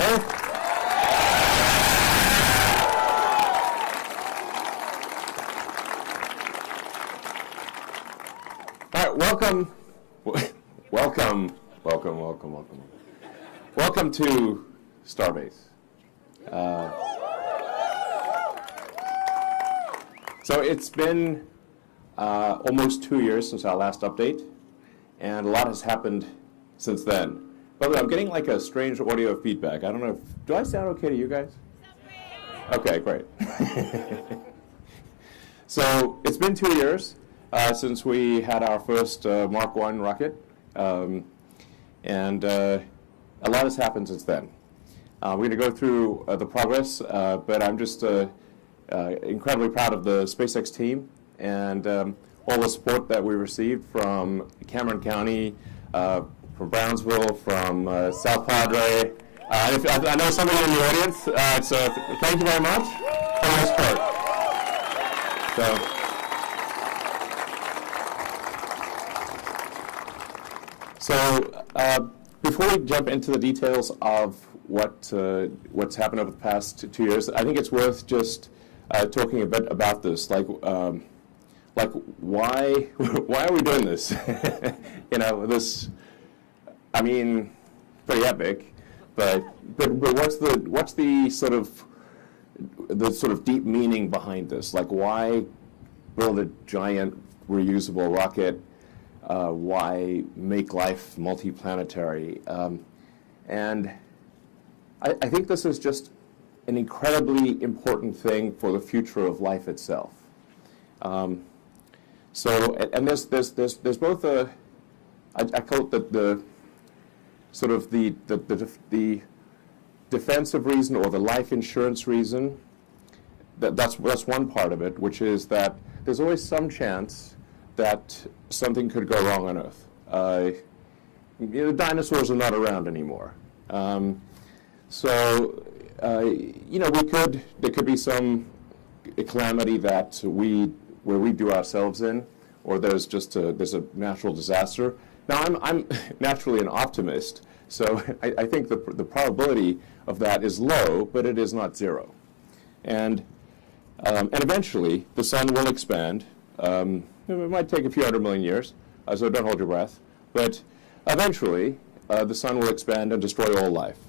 Okay. All right, welcome to Starbase. So it's been almost 2 years since our last update, and a lot has happened since then. By the way, I'm getting like a strange audio feedback. I don't know do I sound okay to you guys? Okay, great. So it's been 2 years since we had our first Mark I rocket, and a lot has happened since then. We're going to go through the progress, but I'm just incredibly proud of the SpaceX team and all the support that we received from Cameron County, from Brownsville, from South Padre. I know somebody in the audience, so thank you very much for your support. So before we jump into the details of what's happened over the past 2 years, I think it's worth just talking a bit about this, like why are we doing this? This, I mean, pretty epic, but what's the sort of deep meaning behind this? Like, why build a giant reusable rocket? Why make life multiplanetary? And I think this is just an incredibly important thing for the future of life itself. So, and there's both I call it the sort of the defensive reason or the life insurance reason. That's one part of it, which is that there's always some chance that something could go wrong on Earth. The dinosaurs are not around anymore, so there could be some calamity that where we do ourselves in, or there's a natural disaster. Now I'm naturally an optimist, so I think the probability of that is low, but it is not zero. And eventually the sun will expand. It might take a few 100 million years, so don't hold your breath. But eventually the sun will expand and destroy all life.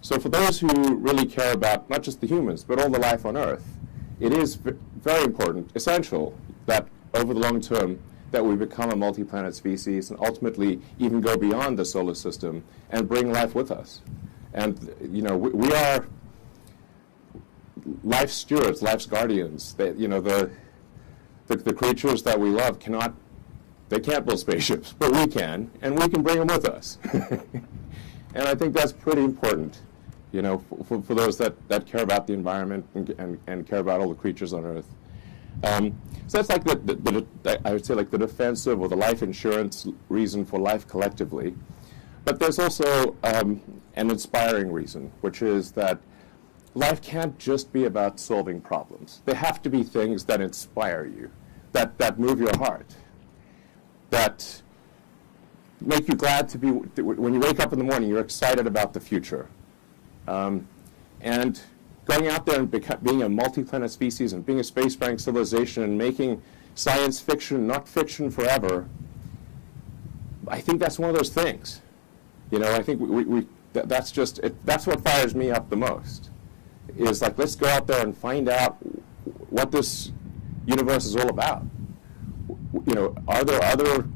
So for those who really care about not just the humans, but all the life on Earth, it is very important, essential, that over the long term, that we become a multi-planet species and ultimately even go beyond the solar system and bring life with us. And we are life's stewards, life's guardians. The creatures that we love they can't build spaceships, but we can, and we can bring them with us. And I think that's pretty important, for those that care about the environment and care about all the creatures on Earth. So that's like I would say like the defensive or the life insurance reason for life collectively. But there's also an inspiring reason, which is that life can't just be about solving problems. There have to be things that inspire you, that move your heart, that make you glad to be, when you wake up in the morning, you're excited about the future. And going out there and being a multi-planet species and being a spacefaring civilization and making science fiction, not fiction forever, I think that's one of those things. I think that's what fires me up the most. Is like, let's go out there and find out what this universe is all about. Are there other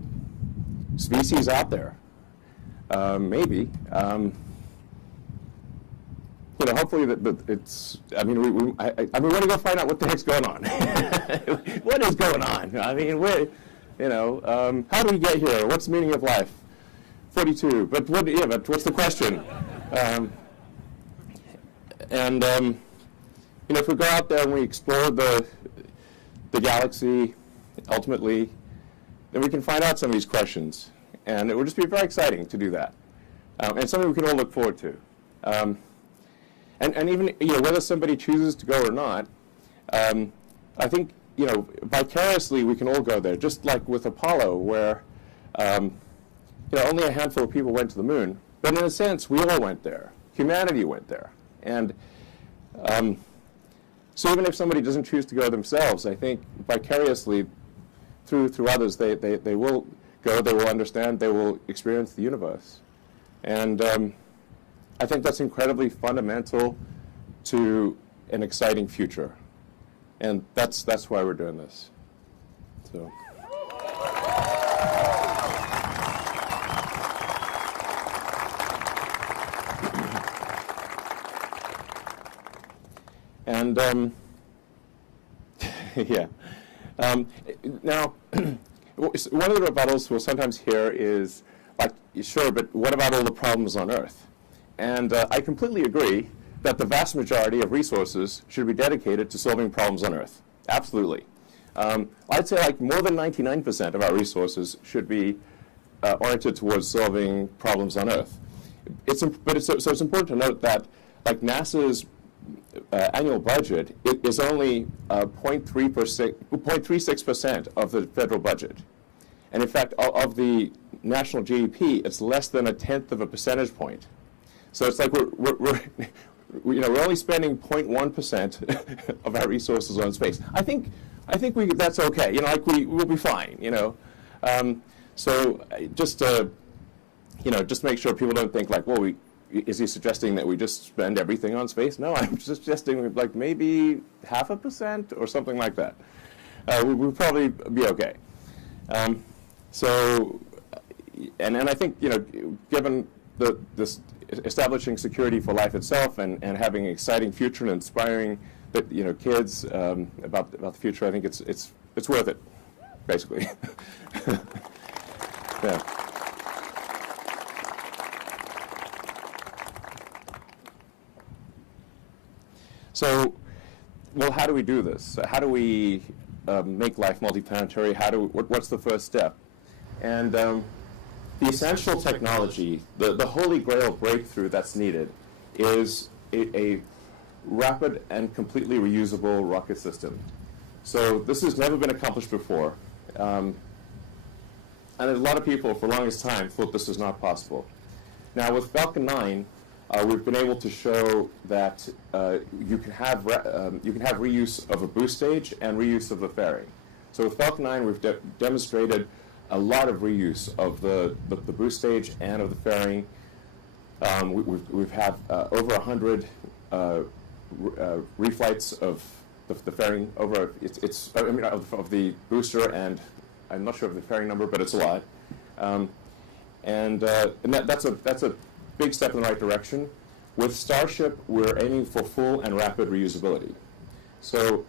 species out there? Maybe. Hopefully it's. I mean, we're going to go find out what the heck's going on. What is going on? I mean, how do we get here? What's the meaning of life? 42. But what's the question? If we go out there and we explore the galaxy, ultimately, then we can find out some of these questions, and it will just be very exciting to do that, and something we can all look forward to. And even whether somebody chooses to go or not, I think vicariously we can all go there. Just like with Apollo, where only a handful of people went to the moon, but in a sense we all went there. humanity went there. And so even if somebody doesn't choose to go themselves, I think vicariously through others, they will go, they will understand, they will experience the universe. And I think that's incredibly fundamental to an exciting future. And that's why we're doing this. So. And yeah. Now, one of the rebuttals we'll sometimes hear is, like, sure, but what about all the problems on Earth? And I completely agree that the vast majority of resources should be dedicated to solving problems on Earth. Absolutely. I'd say like more than 99% of our resources should be oriented towards solving problems on Earth. So it's important to note that like NASA's annual budget is only 0.36% of the federal budget. And in fact, of the national GDP, it's less than 1/10 of a percentage point. So it's like we're only spending 0.1% of our resources on space. I think that's okay. Like we'll be fine. So just make sure people don't think like, well, is he suggesting that we just spend everything on space? No, I'm just suggesting like maybe 0.5% or something like that. We'll probably be okay. And I think given this establishing security for life itself and having an exciting future and inspiring kids about the future, I think it's worth it, basically. Yeah. So, well, how do we do this? How do we make life multiplanetary? What's the first step? And the essential technology, the holy grail breakthrough that's needed, is a rapid and completely reusable rocket system. So this has never been accomplished before. And a lot of people, for the longest time, thought this was not possible. Now, with Falcon 9, we've been able to show that you can have reuse of a boost stage and reuse of the fairing. So with Falcon 9, we've demonstrated a lot of reuse of the boost stage and of the fairing. We've had over 100 reflights of the fairing of the booster, and I'm not sure of the fairing number, but it's a lot. And that's a big step in the right direction. With Starship, we're aiming for full and rapid reusability. So,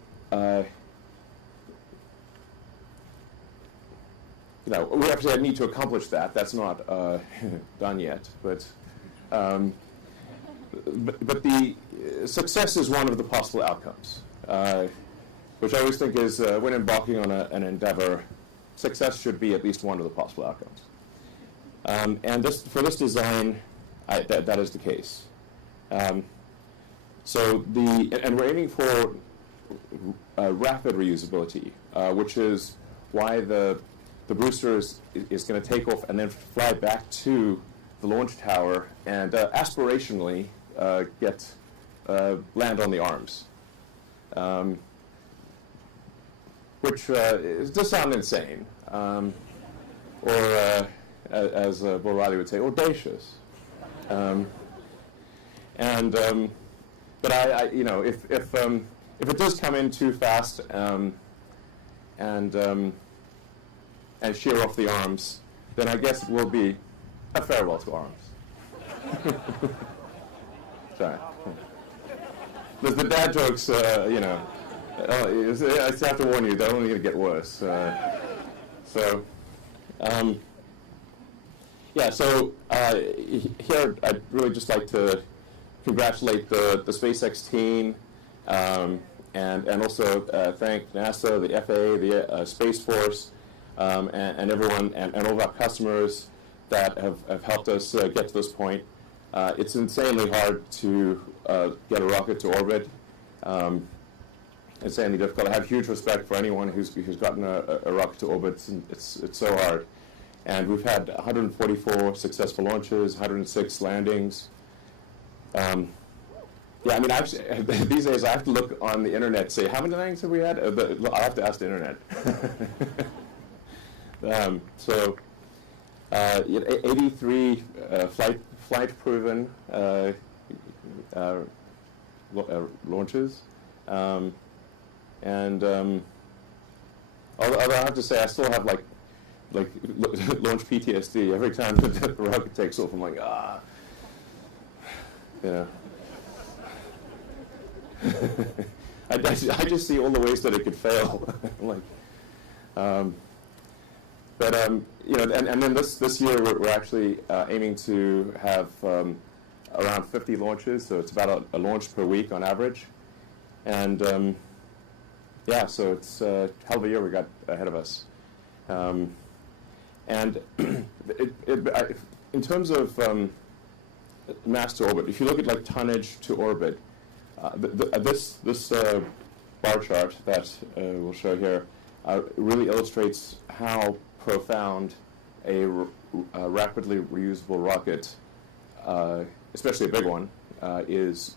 we actually need to accomplish that. That's not done yet, but the success is one of the possible outcomes, which I always think is when embarking on an endeavor, success should be at least one of the possible outcomes. And for this design, that is the case. And we're aiming for rapid reusability, which is why the booster is going to take off and then fly back to the launch tower and aspirationally land on the arms, which does sound insane, or as Bill Riley would say, audacious. But if it does come in too fast and shear off the arms, then I guess it will be a farewell to arms. Sorry. The dad jokes, I have to warn you, they're only going to get worse. Here I'd really just like to congratulate the SpaceX team and also thank NASA, the FAA, the Space Force, and everyone, and all of our customers that have helped us get to this point. It's insanely hard to get a rocket to orbit. Insanely difficult. I have huge respect for anyone who's gotten a rocket to orbit. It's so hard. And we've had 144 successful launches, 106 landings. Yeah, I mean, actually, these days I have to look on the internet and say, how many landings have we had? But I'll have to ask the internet. 83 flight-proven launches. Although I have to say, I still have like launch PTSD. Every time the rocket takes off, I'm like, yeah. I just see all the ways that it could fail. Like, and then this year we're actually aiming to have around 50 launches, so it's about a launch per week on average, and yeah, so it's a hell of a year we got ahead of us, and in terms of mass to orbit, if you look at like tonnage to orbit. This bar chart that we'll show here really illustrates how profound a rapidly reusable rocket, especially a big one, is,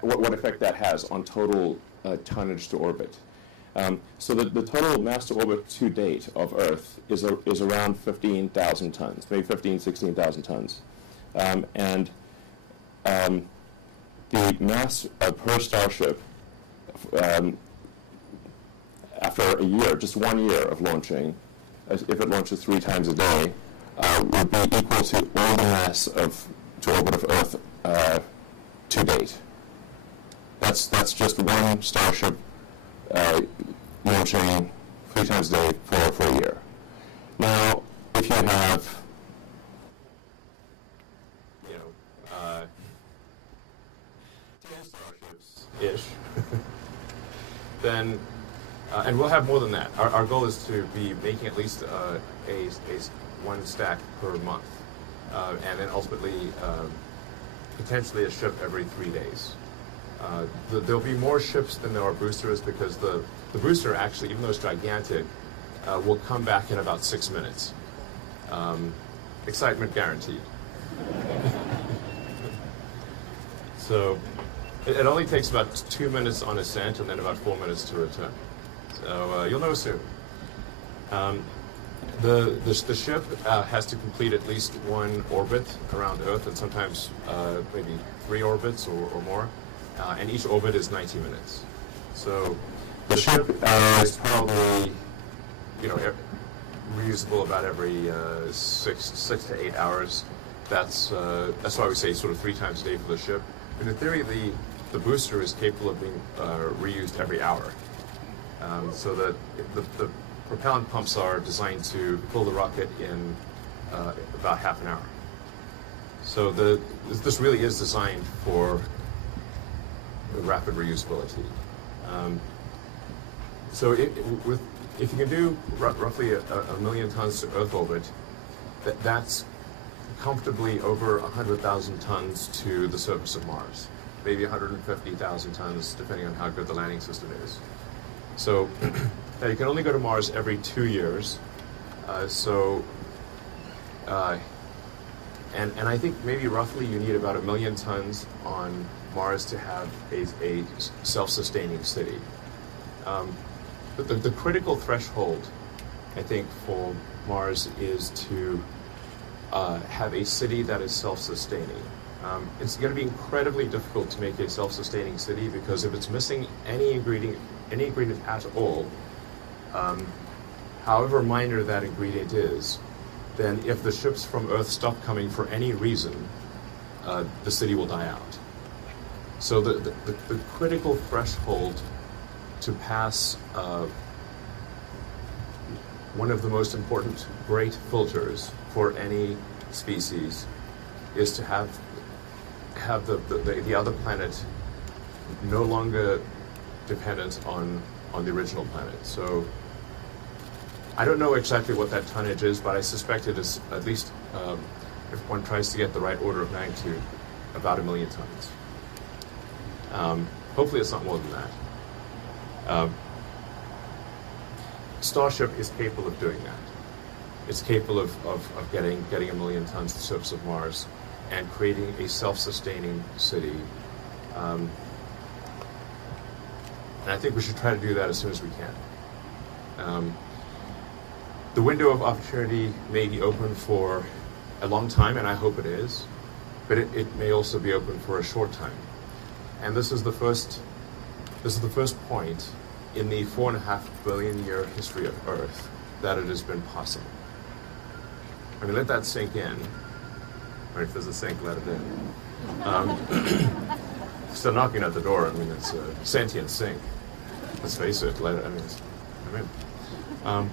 what effect that has on total tonnage to orbit. So the total mass to orbit to date of Earth is around 15,000 tons, maybe 16,000 tons. The mass per Starship, after a year, just 1 year of launching, if it launches 3 times a day, would be equal to all the mass to orbit of Earth to date. That's just one Starship launching 3 times a day for a year. Now, if you have, Starships-ish, then, and we'll have more than that. Our goal is to be making at least a one stack per month, and then ultimately potentially a ship every 3 days. There'll be more ships than there are boosters because the booster actually, even though it's gigantic, will come back in about 6 minutes. Excitement guaranteed. So it only takes about 2 minutes on ascent and then about 4 minutes to return. So you'll know soon. The ship has to complete at least one orbit around Earth, and sometimes maybe 3 orbits or more. And each orbit is 90 minutes. So the ship is probably, reusable about every 6 to 8 hours. That's why we say sort of 3 times a day for the ship. And in theory, the booster is capable of being reused every hour. So that the propellant pumps are designed to pull the rocket in about half an hour. So this really is designed for rapid reusability. So if you can do roughly a million tons to Earth orbit, that's comfortably over 100,000 tons to the surface of Mars, maybe 150,000 tons, depending on how good the landing system is. So now you can only go to Mars every 2 years. And I think maybe roughly you need about 1 million tons on Mars to have a self-sustaining city. But the critical threshold, I think, for Mars is to have a city that is self-sustaining. It's going to be incredibly difficult to make a self-sustaining city because if it's missing any ingredient at all, however minor that ingredient is, then if the ships from Earth stop coming for any reason, the city will die out. So the critical threshold to pass one of the most important great filters for any species is to have the other planet no longer dependent on the original planet. So I don't know exactly what that tonnage is, but I suspect it is at least, if one tries to get the right order of magnitude, about 1 million tons. Hopefully it's not more than that. Starship is capable of doing that. It's capable of getting 1 million tons to the surface of Mars and creating a self-sustaining city. And I think we should try to do that as soon as we can. The window of opportunity may be open for a long time, and I hope it is, but it may also be open for a short time. And this is the first point in the 4.5 billion year history of Earth that it has been possible. I mean, let that sink in. Or if there's a sink, let it in. Still knocking at the door. I mean, it's a sentient sink. Let's face it. Let it. I mean, come in.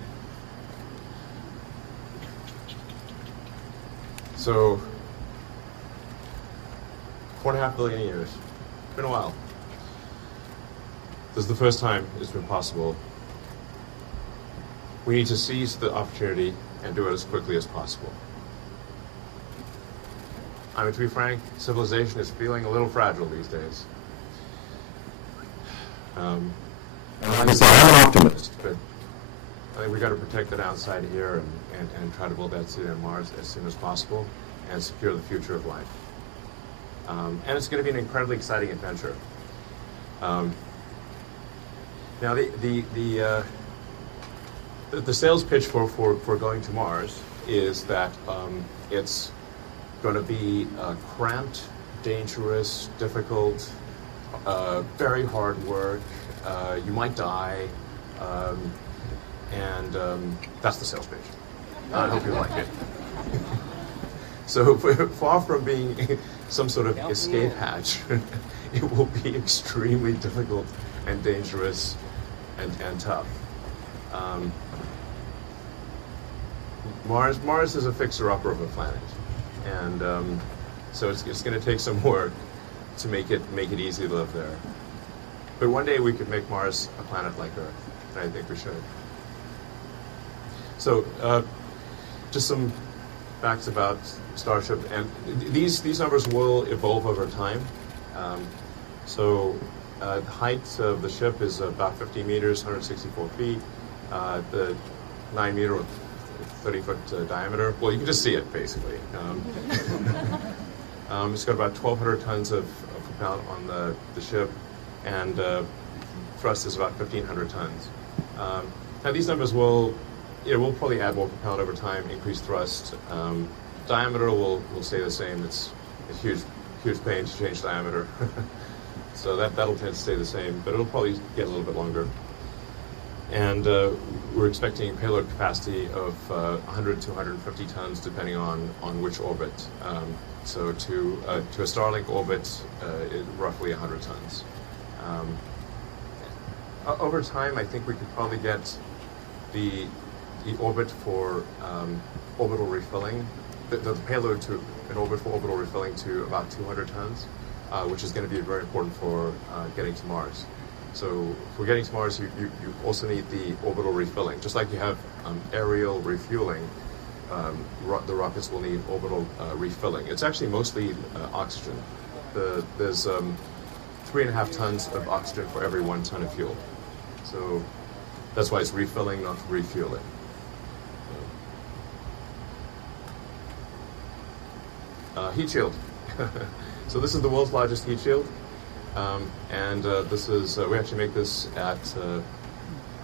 So, 4.5 billion years. It's been a while. This is the first time it's been possible. We need to seize the opportunity and do it as quickly as possible. I mean, to be frank, civilization is feeling a little fragile these days. And like I said, I'm an optimist, but I think we've got to protect the downside here and try to build that city on Mars as soon as possible and secure the future of life. And it's going to be an incredibly exciting adventure. Now, the sales pitch for going to Mars is that it's going to be cramped, dangerous, difficult, very hard work. You might die, and that's the sales pitch. I hope you like it. So far from being some sort of escape hatch, it will be extremely difficult and dangerous and tough. Mars is a fixer-upper of a planet, and so it's going to take some work to make it easy to live there. But one day we could make Mars a planet like Earth, and I think we should. So, just some facts about Starship, and these numbers will evolve over time. The height of the ship is about 50 meters, 164 feet. The 9 meter, 30 foot diameter. Well, you can just see it basically. It's got about 1,200 tons of propellant on the ship, and thrust is about 1,500 tons. Now these numbers we'll probably add more propellant over time, increase thrust. Diameter will stay the same. It's a huge pain to change diameter. So that'll tend to stay the same, but it'll probably get a little bit longer. And we're expecting a payload capacity of 100 to 150 tons, depending on which orbit. So to a Starlink orbit, roughly 100 tons. Over time, I think we could probably get the orbit for orbital refilling, the payload to an orbit for orbital refilling to about 200 tons, which is going to be very important for getting to Mars. So for getting to Mars, you also need the orbital refilling. Just like you have aerial refueling, the rockets will need orbital refilling. It's actually mostly oxygen. There's 3.5 tons of oxygen for every 1 ton of fuel. So that's why it's refilling, not refueling. Heat shield. So this is the world's largest heat shield. And this is, we actually make this at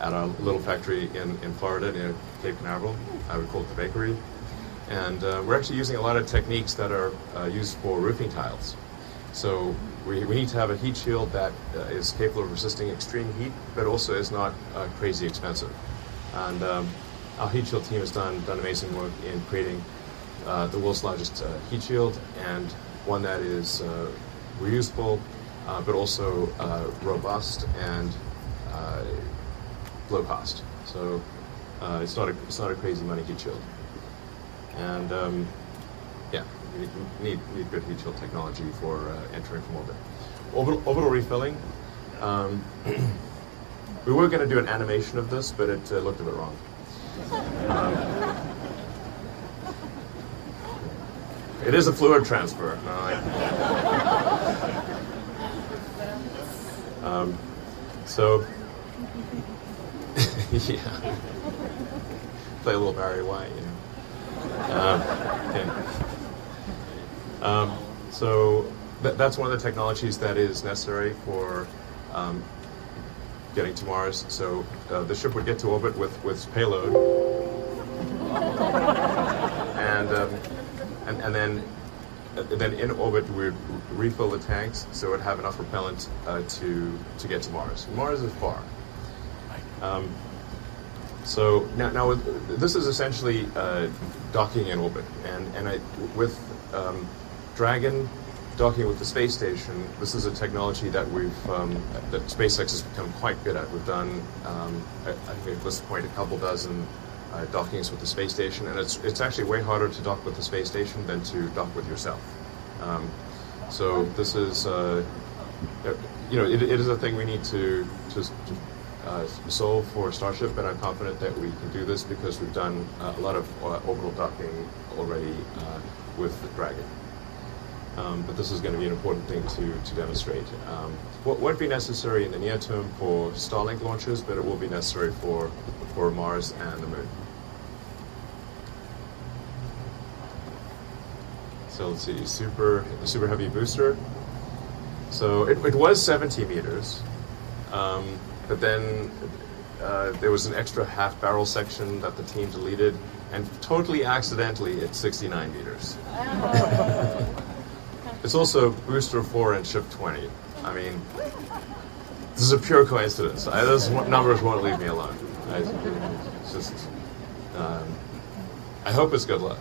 our little factory in Florida near Cape Canaveral. I would call it the bakery. And we're actually using a lot of techniques that are used for roofing tiles. So we need to have a heat shield that is capable of resisting extreme heat, but also is not crazy expensive. And our heat shield team has done amazing work in creating the world's largest heat shield, and one that is reusable, but also robust and low cost. So it's not a crazy money heat shield. And yeah, you need good heat shield technology for entering from orbit. Orbital refilling. We were going to do an animation of this, but it looked a bit wrong. It is a fluid transfer. So, yeah, play a little Barry White, you know. So that's one of the technologies that is necessary for getting to Mars. So the ship would get to orbit with payload, and then in orbit we'd refill the tanks so it would have enough propellant to get to Mars. Mars is far. So now this is essentially docking in orbit, and with Dragon docking with the space station, this is a technology that that SpaceX has become quite good at. We've done, I think at this point, a couple dozen dockings with the space station, and it's actually way harder to dock with the space station than to dock with yourself. So this is, it is a thing we need to solve for Starship, and I'm confident that we can do this because we've done a lot of orbital docking already with the Dragon. But this is going to be an important thing to demonstrate. What won't be necessary in the near term for Starlink launches, but it will be necessary for Mars and the Moon. So let's see, the super heavy booster. So it was 70 meters, but then there was an extra half barrel section that the team deleted, and totally accidentally it's 69 meters. It's also booster 4 and ship 20. I mean, this is a pure coincidence. Those numbers won't leave me alone. I hope it's good luck.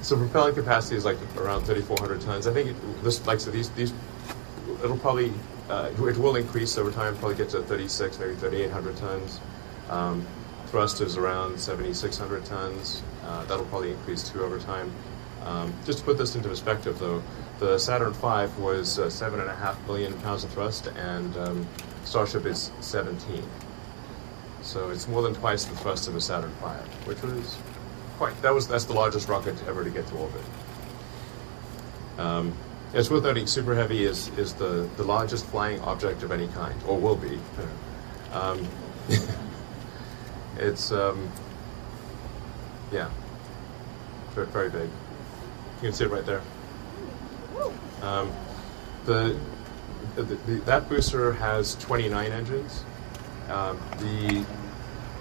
So propellant capacity is like around 3,400 tons. I think it'll probably it will increase over time. Probably get to 36, maybe 3,800 tons. Thrust is around 7,600 tons. That'll probably increase too over time. Just to put this into perspective, though, the Saturn V was 7.5 billion pounds of thrust, and Starship is 17. So it's more than twice the thrust of a Saturn V, which was that's the largest rocket ever to get to orbit. It's worth noting, Super Heavy is the largest flying object of any kind, or will be. It's very big. You can see it right there. That booster has 29 engines.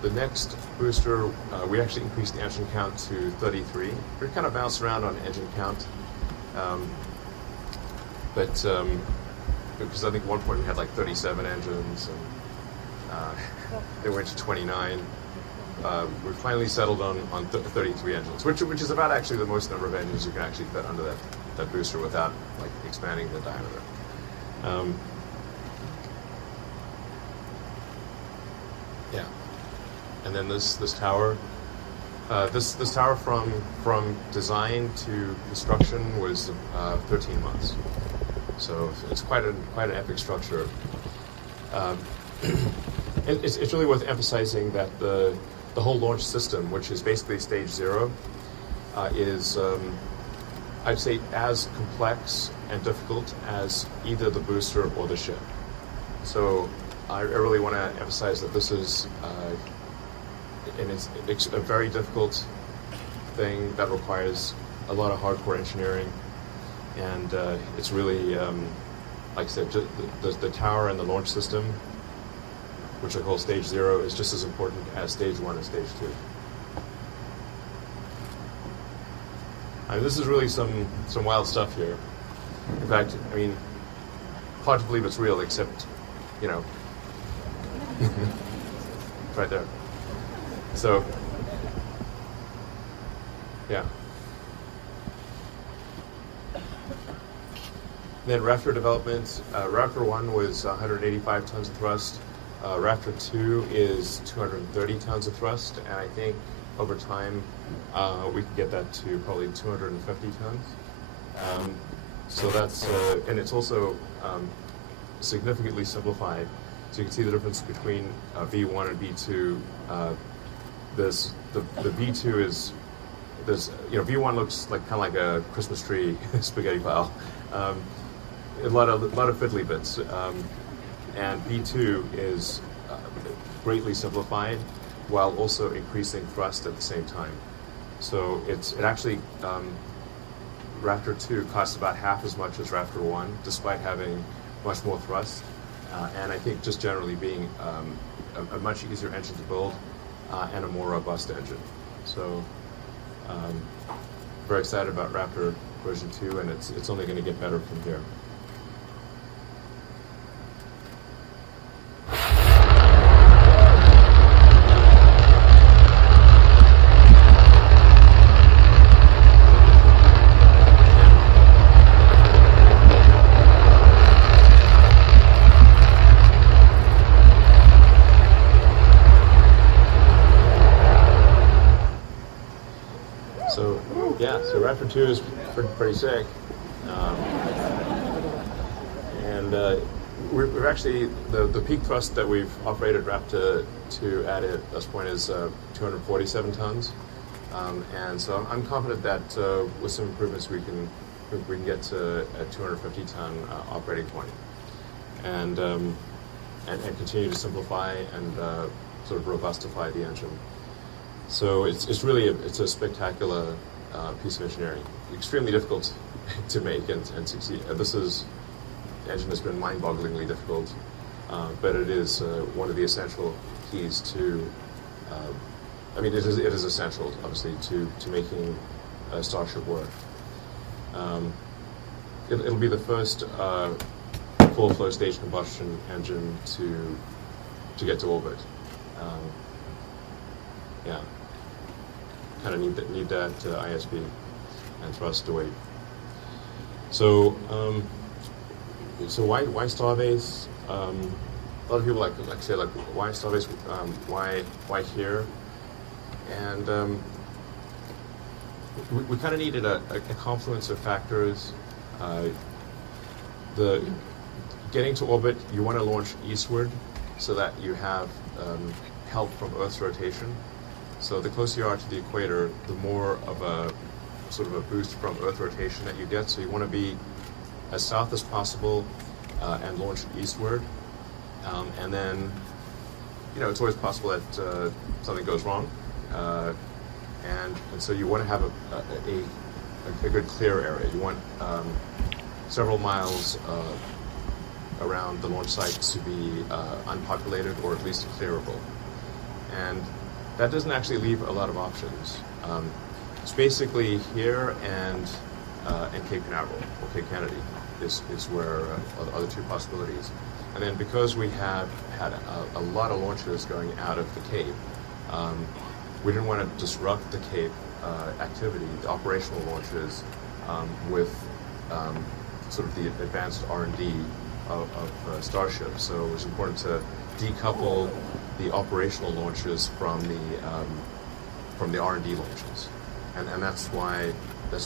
The next booster, we actually increased the engine count to 33. We kind of bounced around on engine count, but because I think at one point we had like 37 engines, and they went to 29. We finally settled on 33 engines, which is about actually the most number of engines you can actually fit under that booster without like expanding the diameter. And then this tower, this tower from design to construction was 13 months. So it's quite an epic structure. It's really worth emphasizing that the whole launch system, which is basically stage 0, is I'd say as complex and difficult as either the booster or the ship. So I really want to emphasize that this is it's a very difficult thing that requires a lot of hardcore engineering, and it's really, like I said, the tower and the launch system, which I call stage 0, is just as important as stage 1 and stage 2. I mean, this is really some wild stuff here. In fact, I mean, hard to believe it's real, except, it's right there. So, yeah. Then Raptor development. Raptor 1 was 185 tons of thrust. Raptor 2 is 230 tons of thrust, and I think over time we can get that to probably 250 tons. So that's, and it's also significantly simplified. So you can see the difference between V1 and V2. The V2 is V1 looks like kind of like a Christmas tree spaghetti pile, a lot of fiddly bits, and V2 is greatly simplified. while also increasing thrust at the same time. So it actually, Raptor 2 costs about half as much as Raptor 1, despite having much more thrust, and I think just generally being a much easier engine to build and a more robust engine. So very excited about Raptor version 2, and it's only going to get better from here. So Raptor 2 is pretty sick, and we're actually the peak thrust that we've operated Raptor 2 at this point is 247 tons, and so I'm confident that with some improvements we can get to a 250 ton operating point, and continue to simplify and sort of robustify the engine. So it's really a spectacular piece of engineering, extremely difficult to make and succeed. This engine has been mind-bogglingly difficult, but it is one of the essential keys to. I mean, it is essential, obviously, to making Starship work. It'll be the first full flow stage combustion engine to get to orbit. Yeah. Kind of need that ISP and thrust to wait. So why Starbase? A lot of people like say why Starbase? Why here? And we kind of needed a confluence of factors. The getting to orbit, you want to launch eastward so that you have help from Earth's rotation. So the closer you are to the equator, the more of a sort of a boost from Earth rotation that you get. So you want to be as south as possible and launch eastward. And then, it's always possible that something goes wrong. And so you want to have a good clear area. You want several miles around the launch site to be unpopulated or at least clearable. And that doesn't actually leave a lot of options. It's basically here and Cape Canaveral, or Cape Kennedy, is where are the two possibilities. And then because we have had a lot of launches going out of the Cape, we didn't want to disrupt the Cape activity, the operational launches, with sort of the advanced R&D of Starship. So it was important to decouple the operational launches from the R&D launches, and that's why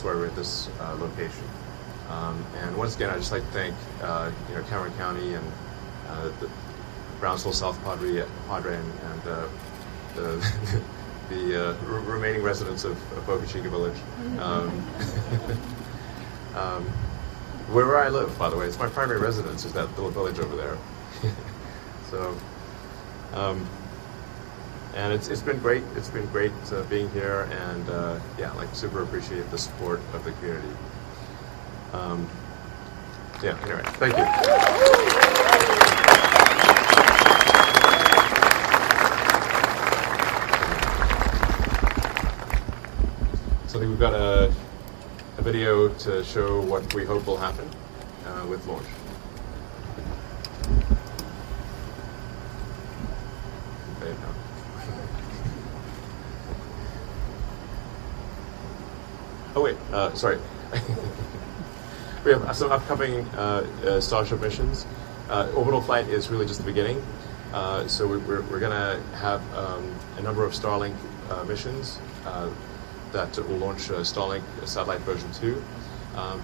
we're at this location. And once again, I'd just like to thank Cameron County and the Brownsville South Padre and the remaining residents of Boca Chica Village. Where I live, by the way, it's my primary residence is that little village over there. So. And it's been great. It's been great being here, and super appreciate the support of the community. Anyway, thank you. So I think we've got a video to show what we hope will happen with launch. Oh wait, sorry. We have some upcoming Starship missions. Orbital flight is really just the beginning. So we're going to have a number of Starlink missions that will launch Starlink satellite version 2.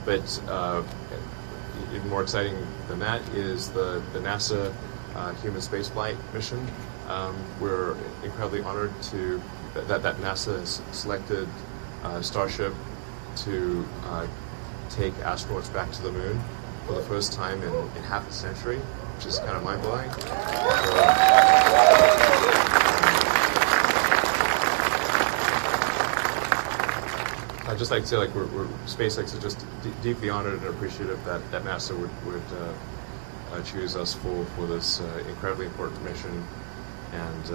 But even more exciting than that is the NASA human spaceflight mission. We're incredibly honored that NASA has selected Starship to take astronauts back to the moon for the first time in half a century, which is kind of mind-blowing. I'd just like to say, like, SpaceX is just deeply honored and appreciative that NASA would choose us for this incredibly important mission, and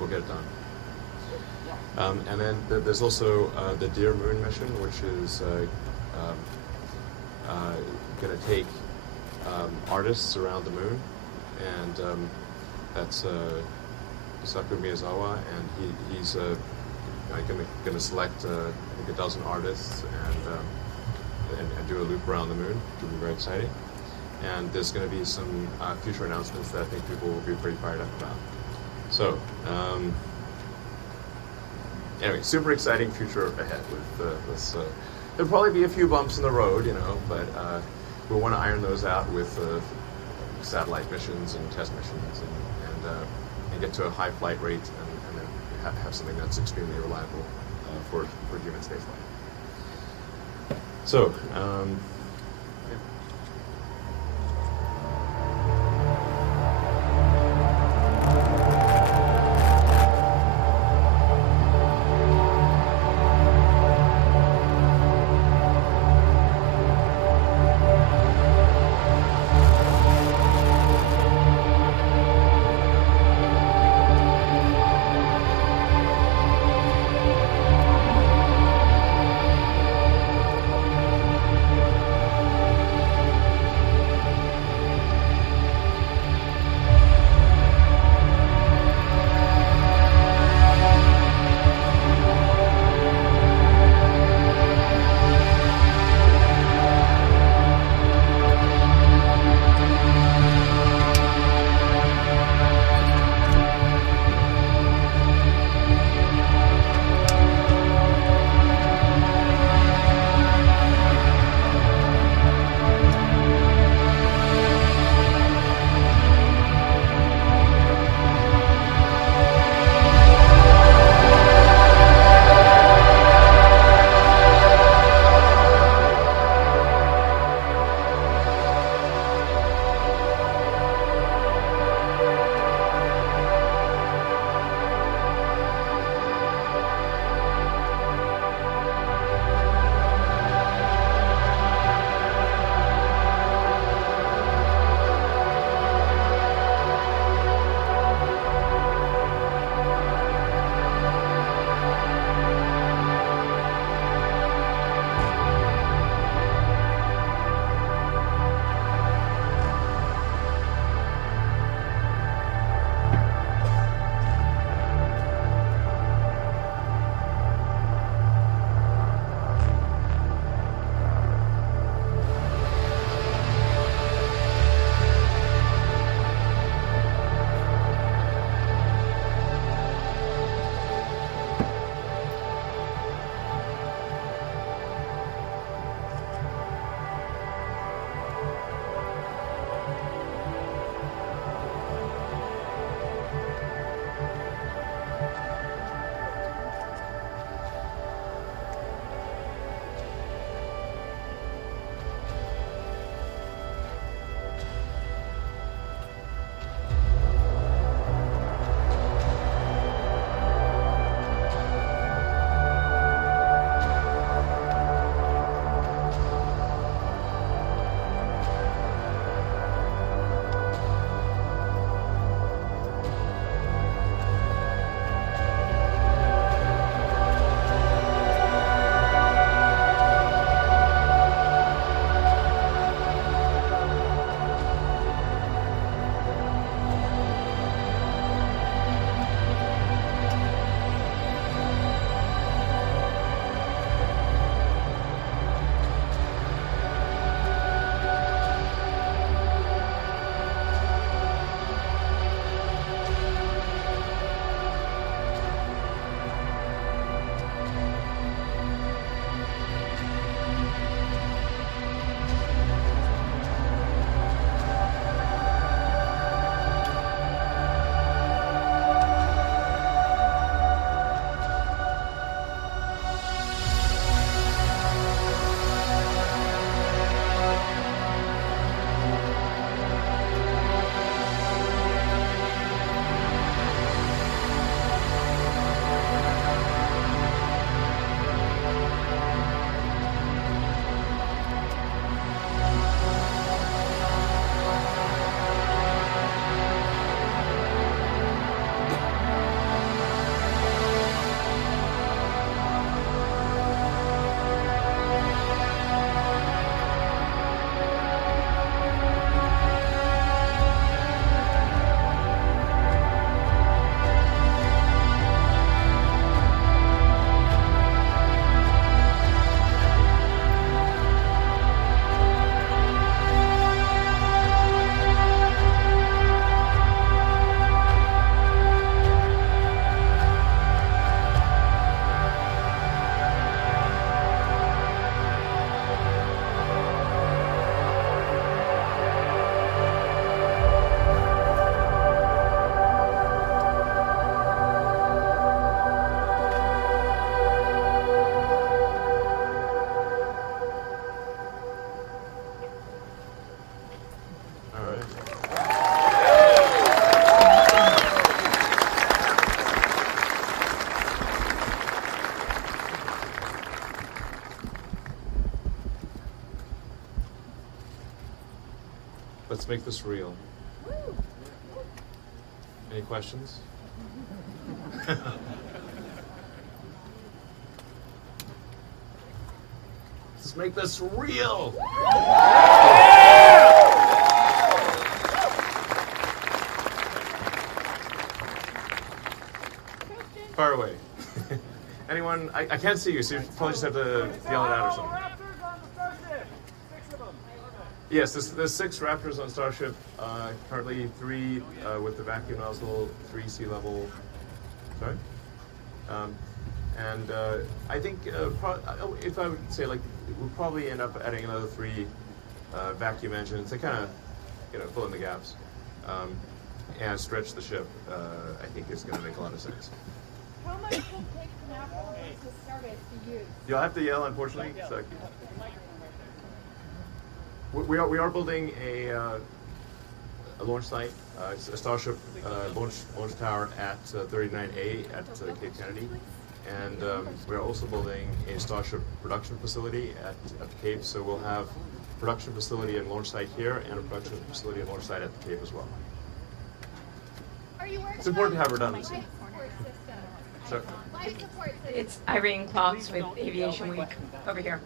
we'll get it done. And then there's also the Dear Moon mission, which is going to take artists around the moon, and that's Saku Miyazawa, and he's going to select I think 12 artists and do a loop around the moon, which will be very exciting. And there's going to be some future announcements that I think people will be pretty fired up about. So, anyway, super exciting future ahead with this. There'll probably be a few bumps in the road, but we want to iron those out with satellite missions and test missions, and get to a high flight rate, and then have something that's extremely reliable for human spaceflight. So. let's make this real. Any questions? Let's make this real. Far away. Anyone? I can't see you, so you probably just have to yell it out or something. Raptors on the Starship. 6 of them. Yes, there's 6 Raptors on Starship. Currently 3 with the vacuum nozzle, 3 sea level. Sorry? I think if I would say, like, we'll probably end up adding another 3 vacuum engines to kind of, fill in the gaps and stretch the ship. I think it's going to make a lot of sense. How much will take Apple versus Starbase to use? You'll have to yell, unfortunately. So. We are building a launch site, a Starship launch tower at 39A at Cape Kennedy, and we're also building a Starship production facility at Cape. So we'll have production facility and launch site here, and a production facility and launch site at the Cape as well. Are you working It's important to have on redundancy. life support system? So, Life support system. It's Irene Klotz with Aviation Week over here.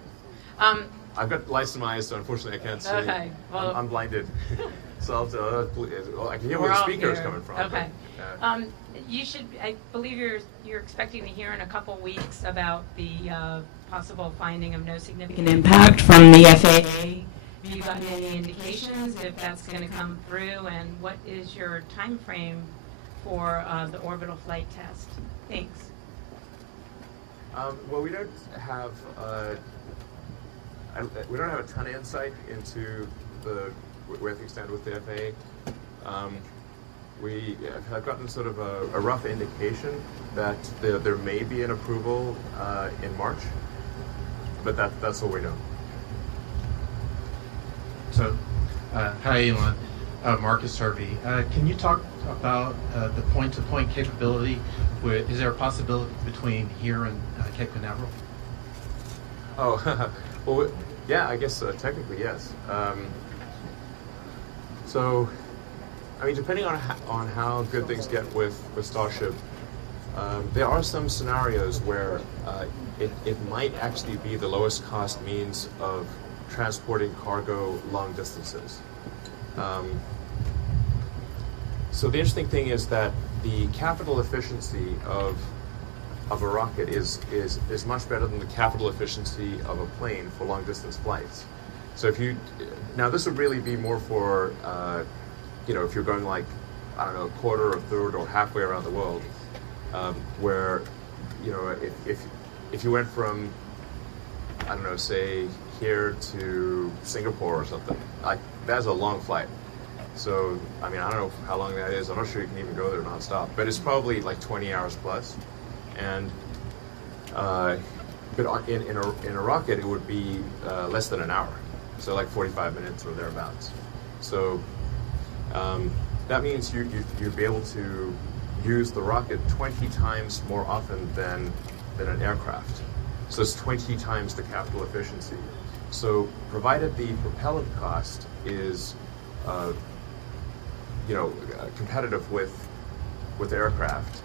I've got lights in my eyes, so unfortunately I can't see. Okay, well- I'm blinded. So I'll have to, I can hear We're where the all speaker is here. coming from. Okay. But, You should, I believe you're expecting to hear in a couple weeks about the possible finding of no significant impact from the FAA. Have you gotten any indications if that's going to come through, and what is your time frame for the orbital flight test? Thanks. well, we don't have a ton of insight into where things stand with the FAA. We have gotten sort of a rough indication that there may be an approval in March, but that's all we know. So, hi Elon, Marcus Harvey. Can you talk about the point-to-point capability? Is there a possibility between here and Cape Canaveral? Oh, well, yeah, I guess technically yes. So, I mean, depending on how good things get with Starship, there are some scenarios where it might actually be the lowest cost means of transporting cargo long distances. So the interesting thing is that the capital efficiency of a rocket is much better than the capital efficiency of a plane for long distance flights. So now this would really be more for if you're going like, I don't know, a quarter or a third or halfway around the world, where if you went from, I don't know, say here to Singapore or something, that's a long flight. So, I mean, I don't know how long that is. I'm not sure you can even go there nonstop, but it's probably like 20 hours plus. And but in a rocket, it would be less than an hour, so like 45 minutes or thereabouts. So that means you'd be able to use the rocket 20 times more often than an aircraft. So it's 20 times the capital efficiency. So provided the propellant cost is competitive with aircraft,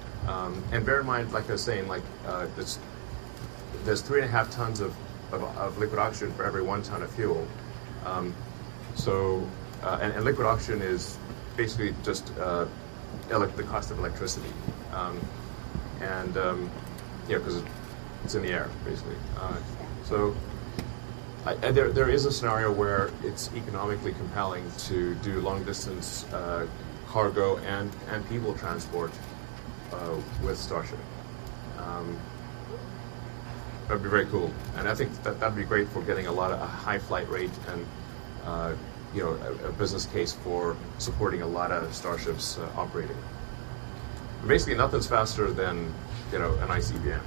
and bear in mind, like I was saying, there's 3.5 tons of liquid oxygen for every 1 ton of fuel. And liquid oxygen is basically just the cost of electricity, because it's in the air, basically. There is a scenario where it's economically compelling to do long distance cargo and people transport with Starship. That'd be very cool, and I think that'd be great for getting a high flight rate and a business case for supporting a lot of Starships operating. But basically, nothing's faster than an ICBM.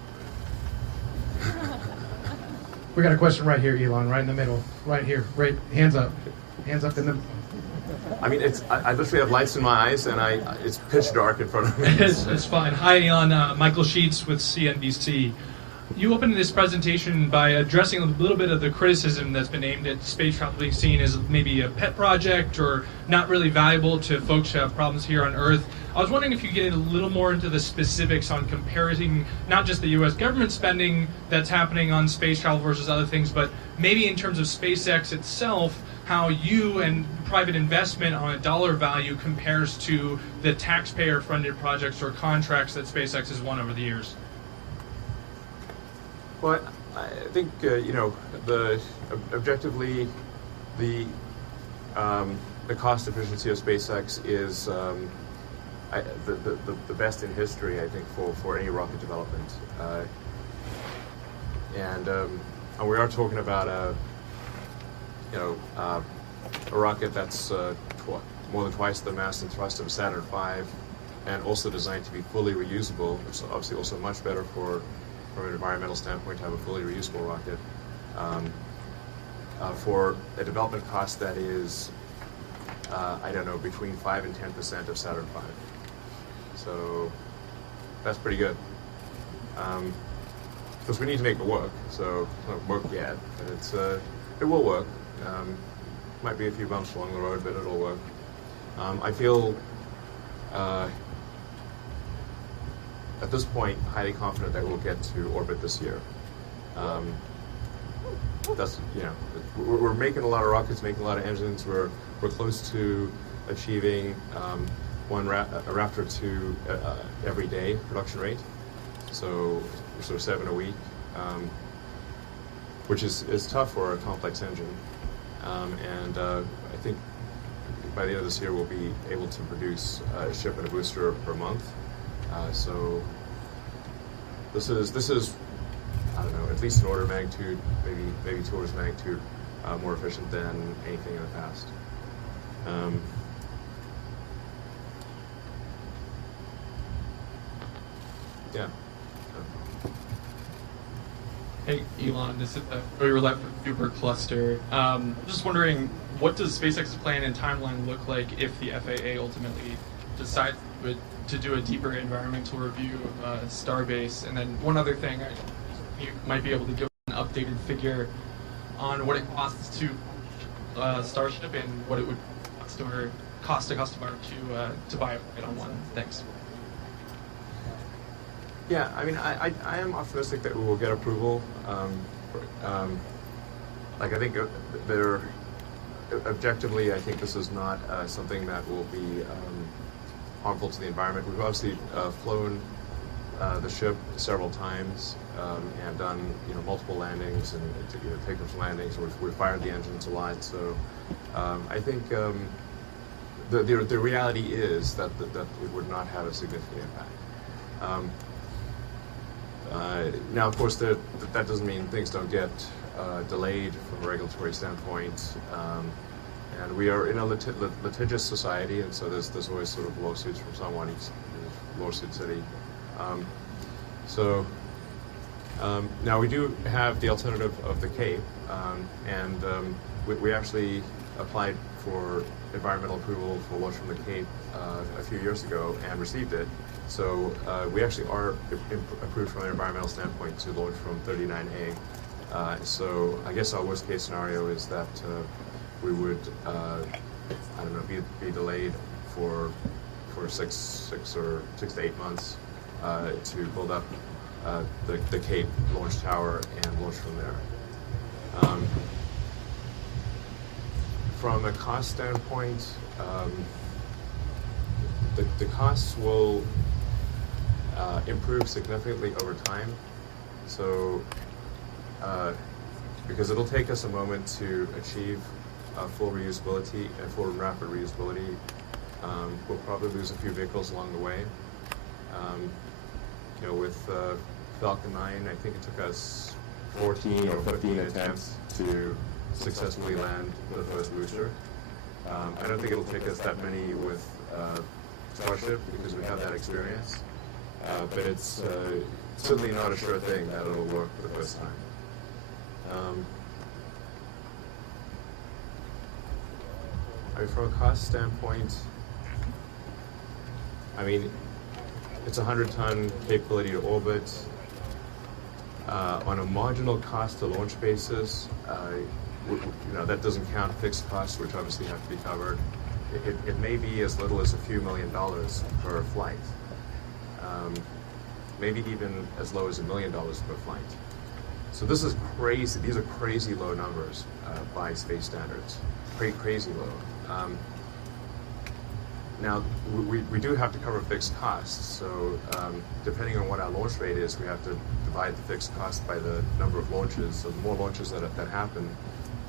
We got a question right here, Elon, right in the middle, right here, right, hands up in the. I mean, I literally have lights in my eyes, and it's pitch dark in front of me. It's fine. Hi, Elon. Michael Sheets with CNBC. You opened this presentation by addressing a little bit of the criticism that's been aimed at space travel being seen as maybe a pet project or not really valuable to folks who have problems here on Earth. I was wondering if you could get a little more into the specifics on comparing not just the U.S. government spending that's happening on space travel versus other things, but maybe in terms of SpaceX itself, how you and private investment on a dollar value compares to the taxpayer-funded projects or contracts that SpaceX has won over the years. Well, I think objectively, the cost efficiency of SpaceX is the best in history, I think, for any rocket development. And we are talking about a rocket that's more than twice the mass and thrust of a Saturn V, and also designed to be fully reusable, which is obviously also much better from an environmental standpoint to have a fully reusable rocket, for a development cost that is, I don't know, between 5 and 10% of Saturn V. So that's pretty good. Because we need to make it work, so it's not worked yet, but it will work. Might be a few bumps along the road, but it'll work. I feel at this point highly confident that we'll get to orbit this year. That's we're making a lot of rockets, making a lot of engines. We're close to achieving a Raptor 2 every day production rate. So 7 a week, which is tough for a complex engine. And I think by the end of this year we'll be able to produce a ship and a booster per month. So this is I don't know, at least an order of magnitude, maybe 2 orders of magnitude more efficient than anything in the past. Yeah. Hey, Elon, this is we were left with Super Cluster. I'm just wondering, what does SpaceX's plan and timeline look like if the FAA ultimately decides to do a deeper environmental review of Starbase? And then one other thing, you might be able to give an updated figure on what it costs to Starship and what it would cost a customer to buy it on one. Thanks. Yeah, I mean, I am optimistic that we will get approval. Like, I think objectively, I think this is not something that will be harmful to the environment. We've obviously flown the ship several times and done multiple landings and taken some landings. We've fired the engines a lot, so I think the reality is that it would not have a significant impact. Now, of course, that doesn't mean things don't get delayed from a regulatory standpoint, and we are in a litigious society, and so there's always sort of lawsuits from someone. It's lawsuit city. Now we do have the alternative of the Cape, and we actually applied for environmental approval for launch from the Cape a few years ago and received it. So we actually are approved from an environmental standpoint to launch from 39A. So I guess our worst case scenario is that we would, I don't know, be delayed for 6 to 8 months to build up the Cape launch tower and launch from there. From a cost standpoint, the costs will improve significantly over time. So, because it'll take us a moment to achieve full reusability and full and rapid reusability, we'll probably lose a few vehicles along the way. With Falcon 9, I think it took us 14 or 15 attempts to successfully land the first booster. I don't think it'll take us that many with Starship because we have that experience, but it's certainly not a sure thing that it'll work for the first time. From a cost standpoint, I mean, it's a 100-ton capability to orbit. On a marginal cost to launch basis, that doesn't count fixed costs, which obviously have to be covered. It may be as little as a few $1 million per flight. Maybe even as low as $1 million per flight. So this is crazy. These are crazy low numbers by space standards. Crazy low. Now, we do have to cover fixed costs. So depending on what our launch rate is, we have to divide the fixed cost by the number of launches. So the more launches that happen,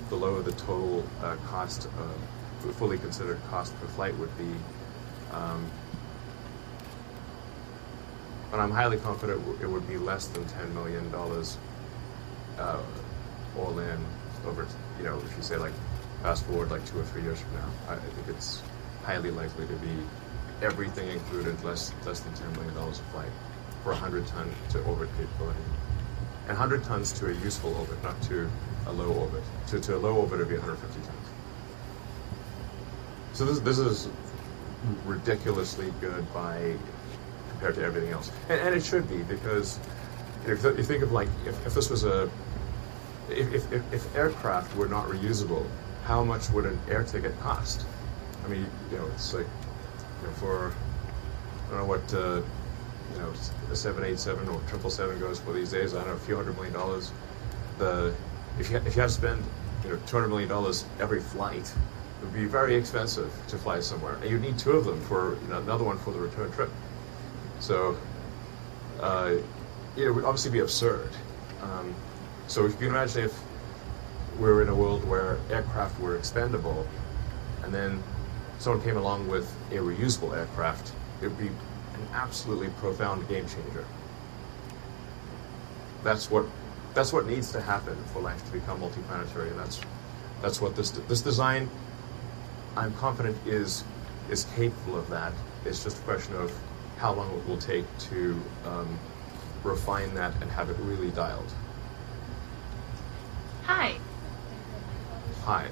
the lower the total cost, fully considered cost per flight would be. But I'm highly confident it would be less than $10 million all in over, if you say like fast forward like 2 or 3 years from now. I think it's highly likely to be everything included less than $10 million a flight for 100-ton to orbit capability. And 100 tons to a useful orbit, not to a low orbit. To a low orbit, it would be 150 tons. So this is ridiculously good compared to everything else. And it should be, because if you think of like, if this was if aircraft were not reusable, how much would an air ticket cost? I mean, it's like, for, I don't know what, a 787 or 777 goes for these days, I don't know, a few $100 million. If you had to spend, $200 million every flight, it would be very expensive to fly somewhere. And you'd need 2 of them for, another one for the return trip. So, it would obviously be absurd. So if you can imagine if we were in a world where aircraft were expendable, and then someone came along with a reusable aircraft, it would be an absolutely profound game changer. That's what needs to happen for life to become multiplanetary, and that's what this design, I'm confident, is capable of that. It's just a question of how long it will take to refine that and have it really dialed. Hi. Hi.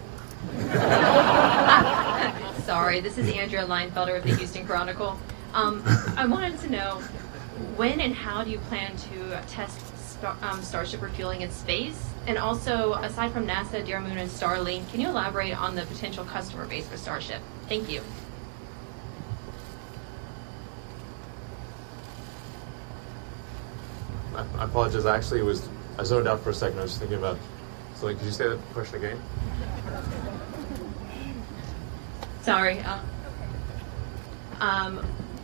Sorry, this is Andrea Leinfelder of the Houston Chronicle. I wanted to know, when and how do you plan to test Starship refueling in space? And also, aside from NASA, Dear Moon, and Starlink, can you elaborate on the potential customer base for Starship? Thank you. I apologize. I zoned out for a second. I was just thinking about. So, could you say that question again? Sorry.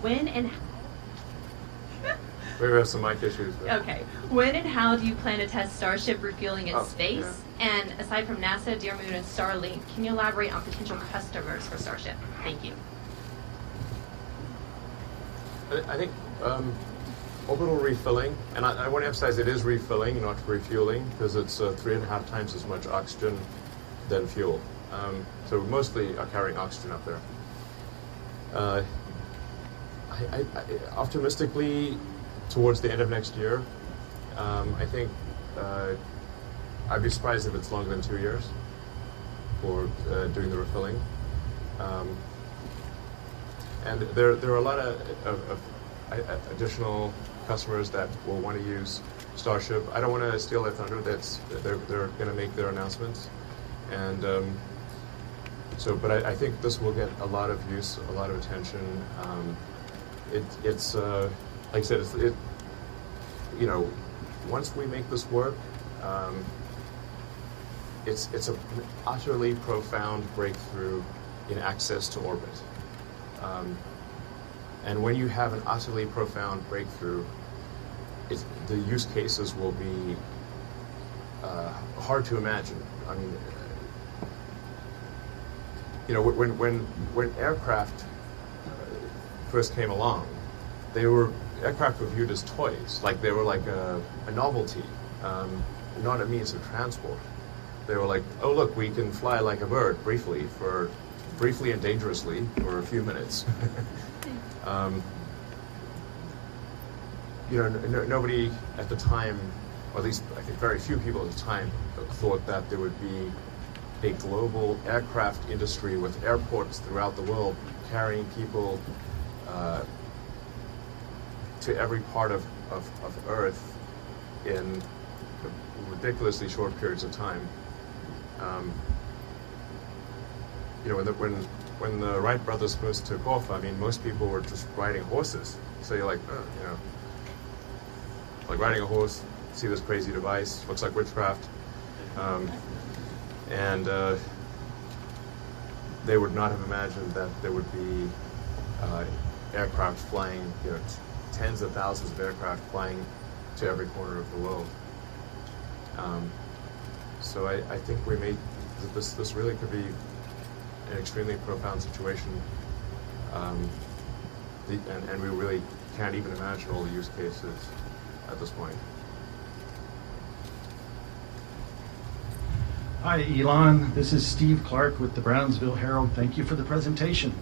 When and We have some mic issues. But. okay. When and how do you plan to test Starship refueling in space? Yeah. And aside from NASA, Dear Moon, and Starlink, can you elaborate on potential customers for Starship? Thank you. I think orbital refilling, and I want to emphasize it is refilling, not refueling, because it's 3.5 times as much oxygen than fuel. So we mostly are carrying oxygen up there. I optimistically, towards the end of next year, I think I'd be surprised if it's longer than 2 years for doing the refilling. And there are a lot of additional customers that will want to use Starship. I don't want to steal their thunder. They're going to make their announcements, and but I think this will get a lot of use, a lot of attention. It's like I said, once we make this work, it's an utterly profound breakthrough in access to orbit. And when you have an utterly profound breakthrough, the use cases will be hard to imagine. I mean, when aircraft first came along, aircraft were viewed as toys, like they were like a novelty, not a means of transport. They were like, oh look, we can fly like a bird briefly and dangerously for a few minutes. Nobody at the time, or at least I think very few people at the time, thought that there would be a global aircraft industry with airports throughout the world carrying people to every part of Earth in ridiculously short periods of time. You know, when the Wright brothers first took off, I mean, most people were just riding horses. So you're like, you know, like riding a horse, see this crazy device, looks like witchcraft. And they would not have imagined that there would be aircraft flying, you know, tens of thousands of aircraft flying to every corner of the world. So I think we may, this really could be an extremely profound situation, and we really can't even imagine all the use cases at this point. Hi, Elon. This is Steve Clark with the Brownsville Herald. Thank you for the presentation.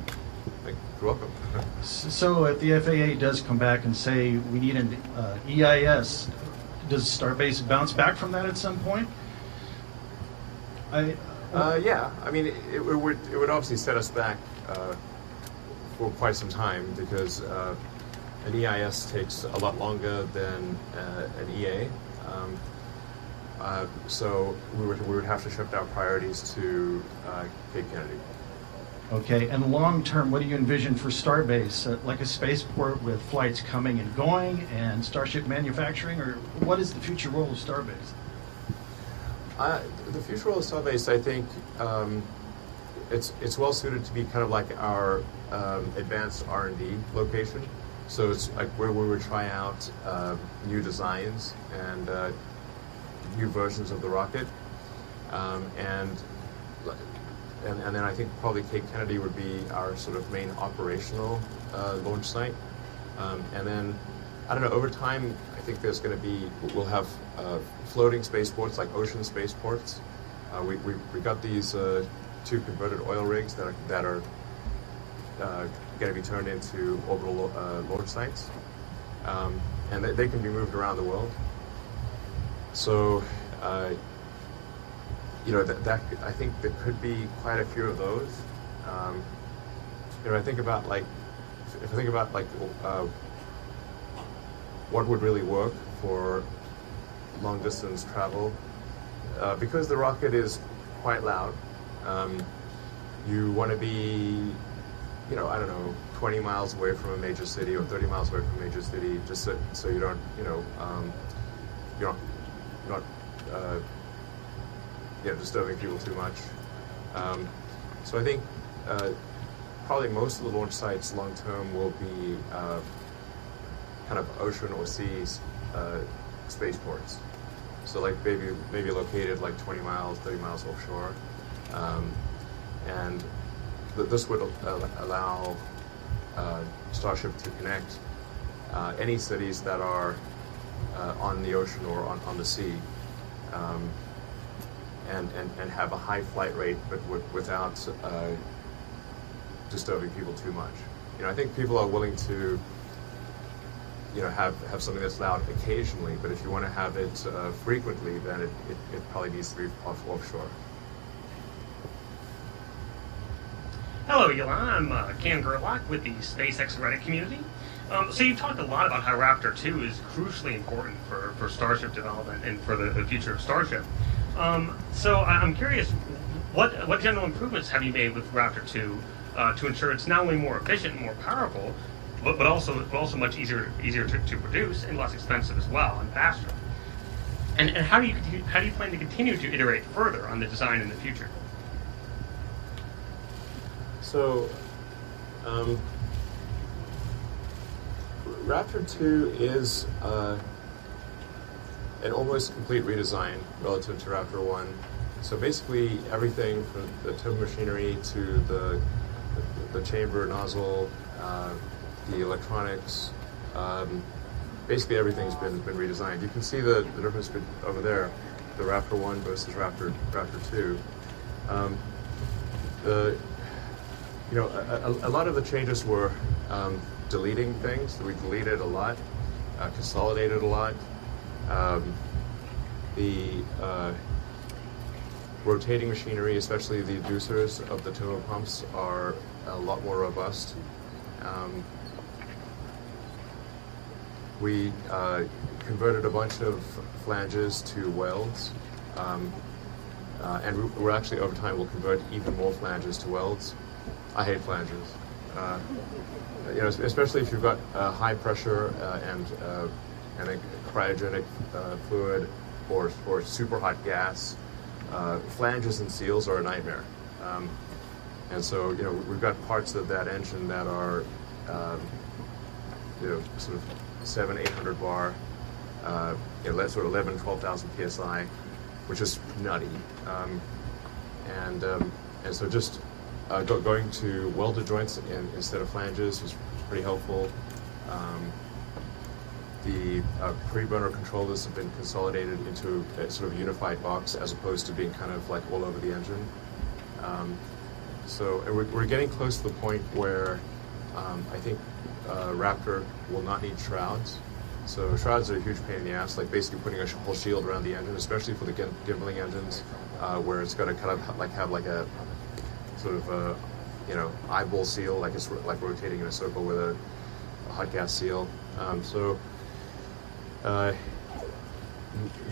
You're welcome. So if the FAA does come back and say we need an EIS, does Starbase bounce back from that at some point? Yeah, I mean, it would obviously set us back for quite some time because an EIS takes a lot longer than an EA. So we would have to shift our priorities to Cape Kennedy. Okay, and long term, what do you envision for Starbase? Like a spaceport with flights coming and going and Starship manufacturing, or what is the future role of Starbase? The future role of Starbase, I think, it's well suited to be kind of like our advanced R&D location. So it's like where we would try out new designs and new versions of the rocket, and then I think probably Cape Kennedy would be our sort of main operational launch site, and then I don't know, over time I think there's going to be, we'll have floating spaceports like ocean spaceports. We got these 2 converted oil rigs that are going to be turned into orbital launch sites, and they can be moved around the world. So, you know, that I think there could be quite a few of those. You know, I think about like, if I think about like what would really work for long distance travel, because the rocket is quite loud. You want to be, you know, I don't know, 20 miles away from a major city or 30 miles away from a major city, just so you don't, you know, you're not disturbing people too much. So I think probably most of the launch sites long term will be kind of ocean or sea spaceports. So like maybe located like 20 miles, 30 miles offshore, and this would allow Starship to connect any cities that are on the ocean or on the sea, and have a high flight rate, but without disturbing people too much. You know, I think people are willing to, you know, have something that's loud occasionally, but if you want to have it frequently, then it probably needs to be offshore. Hello, Elon. I'm Cam Gerlach with the SpaceX Reddit community. So you talked a lot about how Raptor 2 is crucially important for Starship development and for the future of Starship. So I'm curious, what general improvements have you made with Raptor 2 to ensure it's not only more efficient and more powerful, but also much easier to produce and less expensive as well and faster? And how do you plan to continue to iterate further on the design in the future? So, Raptor 2 is an almost complete redesign relative to Raptor 1. So basically everything from the turbo machinery to the chamber nozzle, the electronics, basically everything's been redesigned. You can see the difference over there, the Raptor 1 versus Raptor 2. You know, a lot of the changes were deleting things. We deleted a lot, consolidated a lot. The rotating machinery, especially the inducers of the turbo pumps, are a lot more robust. We converted a bunch of flanges to welds. And we're actually, over time, will convert even more flanges to welds. I hate flanges. You know, especially if you've got high pressure and a cryogenic fluid or super hot gas. Flanges and seals are a nightmare. And so, you know, we've got parts of that engine that are, you know, sort of 700-800 bar, you know, sort of 11,000-12,000 psi, which is nutty. And so just going to welded joints instead of flanges was pretty helpful. The pre-burner controllers have been consolidated into a sort of unified box as opposed to being kind of like all over the engine. So we're getting close to the point where I think Raptor will not need shrouds. So shrouds are a huge pain in the ass, like basically putting a whole shield around the engine, especially for the gimbling engines, where it's going to kind of have like a sort of a, you know, eyeball seal, like it's like rotating in a circle with a hot gas seal.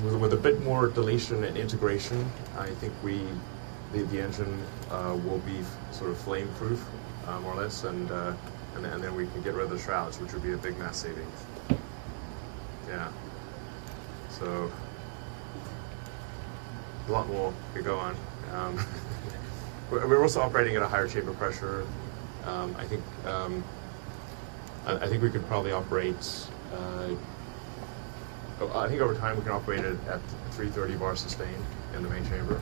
With a bit more deletion and integration, I think the engine will be sort of flame-proof, more or less, and then we can get rid of the shrouds, which would be a big mass savings. Yeah. So a lot more could go on. We're also operating at a higher chamber pressure. I think we could probably operate. I think over time we can operate it at 330 bar sustained in the main chamber,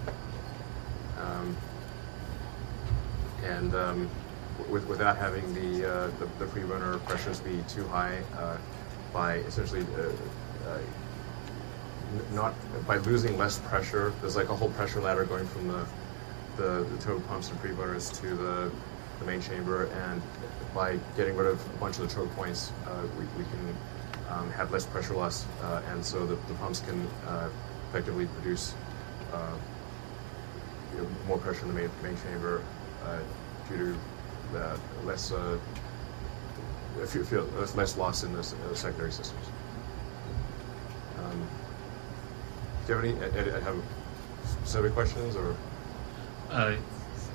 without having the pre-burner pressures be too high, by essentially not by losing less pressure. There's like a whole pressure ladder going from the turbo pumps and pre-burners to the main chamber, and by getting rid of a bunch of the choke points, we can have less pressure loss, and so the pumps can effectively produce you know, more pressure in the main chamber due to less loss in the secondary systems. Do you have any have specific questions or?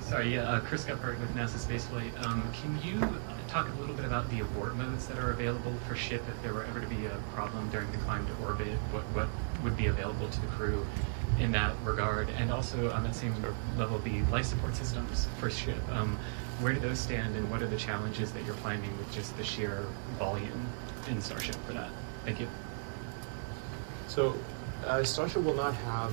Sorry, yeah, Chris Gephardt with NASA Spaceflight. Can you talk a little bit about the abort modes that are available for ship if there were ever to be a problem during the climb to orbit? What would be available to the crew in that regard? And also on that same level, the life support systems for ship. Where do those stand, and what are the challenges that you're finding with just the sheer volume in Starship for that? Thank you. So Starship will not have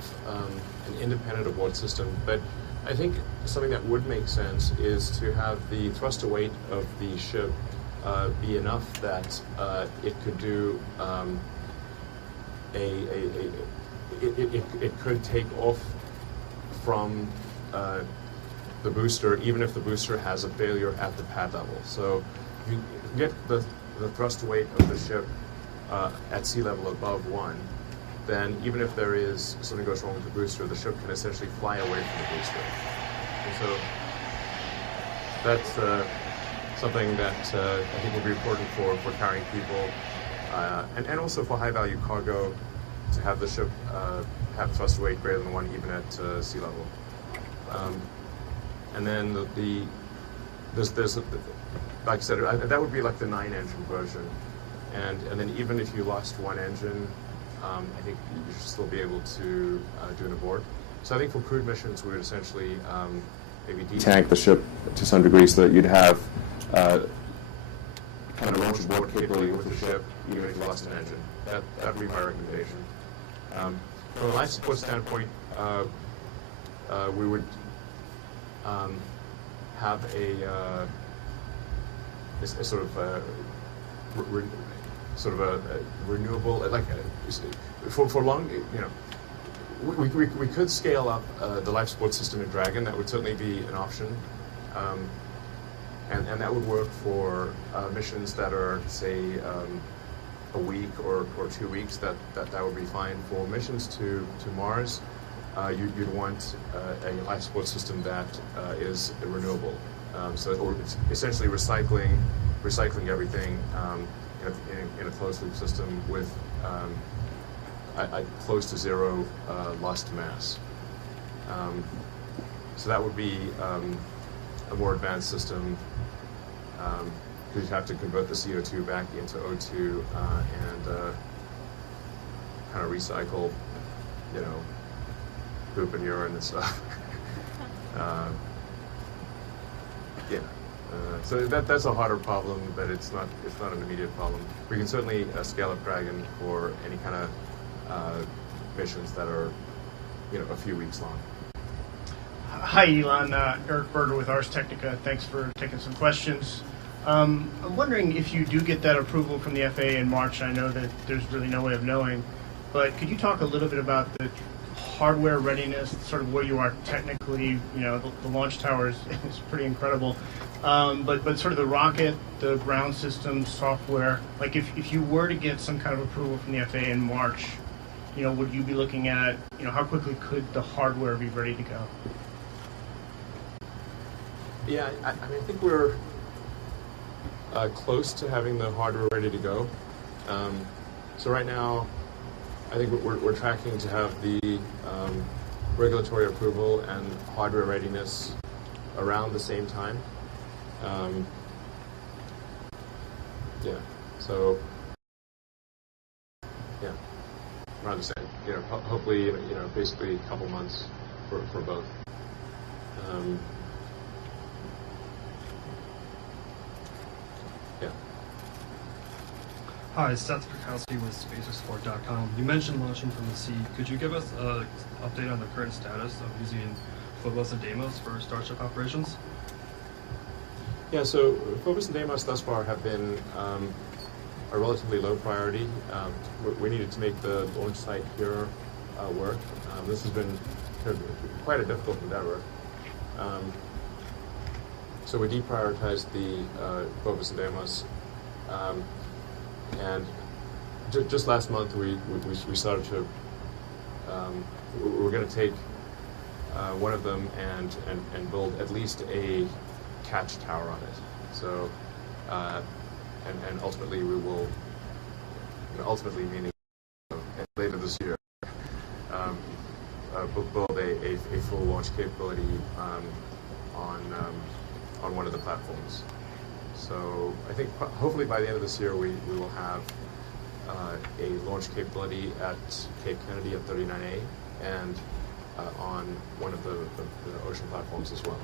an independent abort system, but I think something that would make sense is to have the thruster weight of the ship be enough that it could do it could take off from the booster, even if the booster has a failure at the pad level. So you get the thrust weight of the ship at sea level above 1, then even if there is something goes wrong with the booster, the ship can essentially fly away from the booster. And so that's something that I think will be important for carrying people, and also for high-value cargo, to have the ship have thrust weight greater than 1 even at sea level. And then there's like I said, that would be like the 9-engine version, and then even if you lost 1 engine, I think you should still be able to do an abort. So I think for crewed missions, we would essentially maybe tank the ship to some degree so that you'd have kind of launch abort capability with the ship, even if you lost an engine. That would be my recommendation. From a life support standpoint, we would have a sort of a renewable, like for long, you know, we could scale up the life support system in Dragon. That would certainly be an option, and that would work for missions that are, say, a week or 2 weeks. That would be fine. For missions to Mars, you'd want a life support system that is renewable. So it's essentially recycling everything in a closed loop system with close to zero loss to mass. So that would be a more advanced system, because you have to convert the CO2 back into O2 and kind of recycle, poop and urine and stuff. So that's a harder problem, but it's not an immediate problem. We can certainly scale up Dragon for any kind of missions that are a few weeks long. Hi, Elon. Eric Berger with Ars Technica. Thanks for taking some questions. I'm wondering if you do get that approval from the FAA in March. I know that there's really no way of knowing, but could you talk a little bit about the hardware readiness, sort of where you are technically? The launch tower is pretty incredible, but sort of the rocket, the ground systems, software. Like if you were to get some kind of approval from the FAA in March, would you be looking at, how quickly could the hardware be ready to go? Yeah, I think we're close to having the hardware ready to go. So right now, I think we're tracking to have the regulatory approval and hardware readiness around the same time. So around the same. Hopefully, basically a couple months for both. Hi, Seth Krakowski with SpaceXport.com. You mentioned launching from the sea. Could you give us an update on the current status of using Phobos and Deimos for Starship operations? Yeah, so Phobos and Deimos thus far have been a relatively low priority. We needed to make the launch site here work. This has been quite a difficult endeavor. So we deprioritized the Phobos and Deimos. And just last month, we started to. We're going to take one of them and build at least a catch tower on it. So, and ultimately we will. Ultimately, meaning later this year, build a full launch capability on one of the platforms. So I think hopefully by the end of this year we will have a launch capability at Cape Kennedy at 39A and on one of the ocean platforms as well.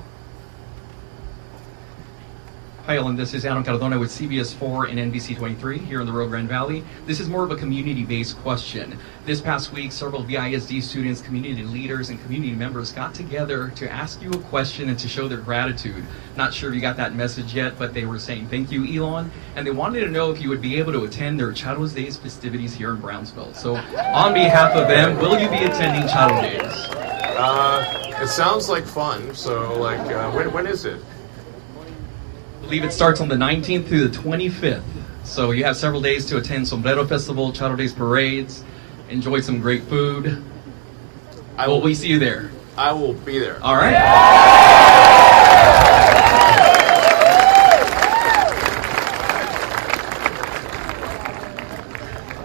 Hi, Ellen. This is Adam Cardona with CBS 4 and NBC 23 here in the Rio Grande Valley. This is more of a community-based question. This past week, several VISD students, community leaders, and community members got together to ask you a question and to show their gratitude. Not sure if you got that message yet, but they were saying thank you, Elon, and they wanted to know if you would be able to attend their Charo's Days festivities here in Brownsville. So, on behalf of them, will you be attending Charo Days? It sounds like fun. So, when is it? I believe it starts on the 19th through the 25th. So you have several days to attend Sombrero Festival, Charo Days parades, enjoy some great food. Will we see you there? I will be there. All right.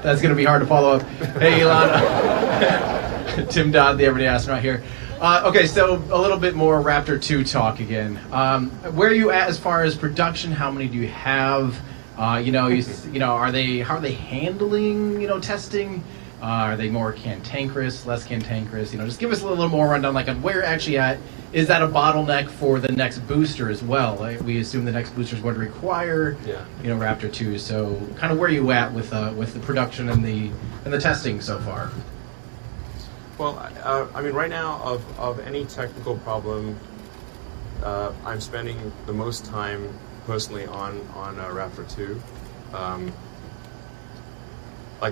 That's going to be hard to follow up. Hey, Elon. Tim Dodd, the Everyday Astronaut here. Okay, so a little bit more Raptor 2 talk again. Where are you at as far as production? How many do you have? How are they handling, testing? Are they more cantankerous, less cantankerous? Just give us a little more rundown, on where you're actually at. Is that a bottleneck for the next booster as well? We assume the next booster is going to require, Raptor 2. So, kind of where are you at with the production and the testing so far? Well, right now, of any technical problem, I'm spending the most time personally on Raptor 2.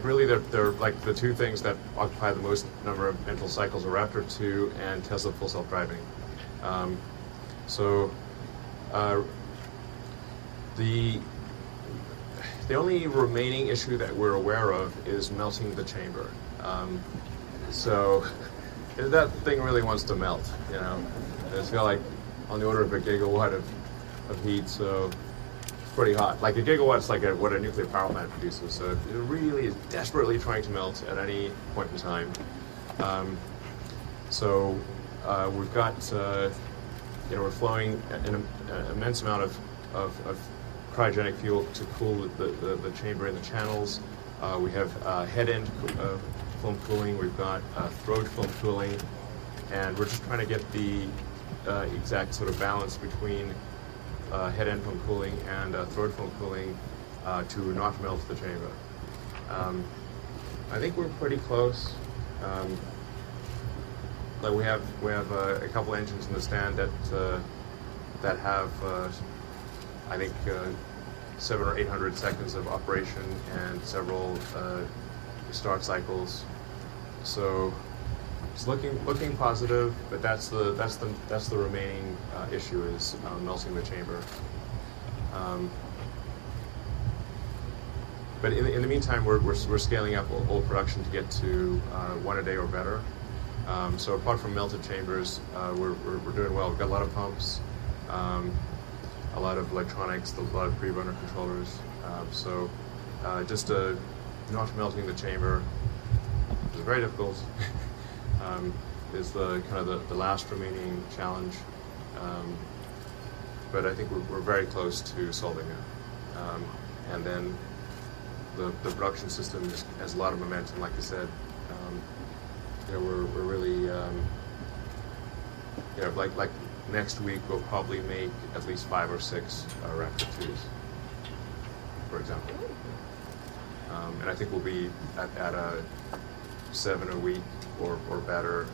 Really, they're like the two things that occupy the most number of mental cycles are Raptor 2 and Tesla Full Self-Driving. The only remaining issue that we're aware of is melting the chamber. So that thing really wants to melt, It's got on the order of a gigawatt of heat, so pretty hot. Like a gigawatt's like what a nuclear power plant produces. So it really is desperately trying to melt at any point in time. So we've got, we're flowing an immense amount of cryogenic fuel to cool the chamber in the channels. We have head-end film cooling. We've got throat film cooling, and we're just trying to get the exact sort of balance between head-end film cooling and throat film cooling to not melt the chamber. I think we're pretty close. Like we have a couple engines in the stand that have I think 700 or 800 seconds of operation and several start cycles. So it's looking positive, but that's the remaining issue is melting the chamber. But in the meantime, we're scaling up all production to get to 1 a day or better. So apart from melted chambers, we're doing well. We've got a lot of pumps, a lot of electronics, a lot of pre-burner controllers. So just not melting the chamber, which is very difficult, is the kind of the last remaining challenge. But I think we're very close to solving it. And then the production system has a lot of momentum, like I said. We're really, like next week we'll probably make at least 5 or 6 Raptor 2s, for example. And I think we'll be at a 7 a week or better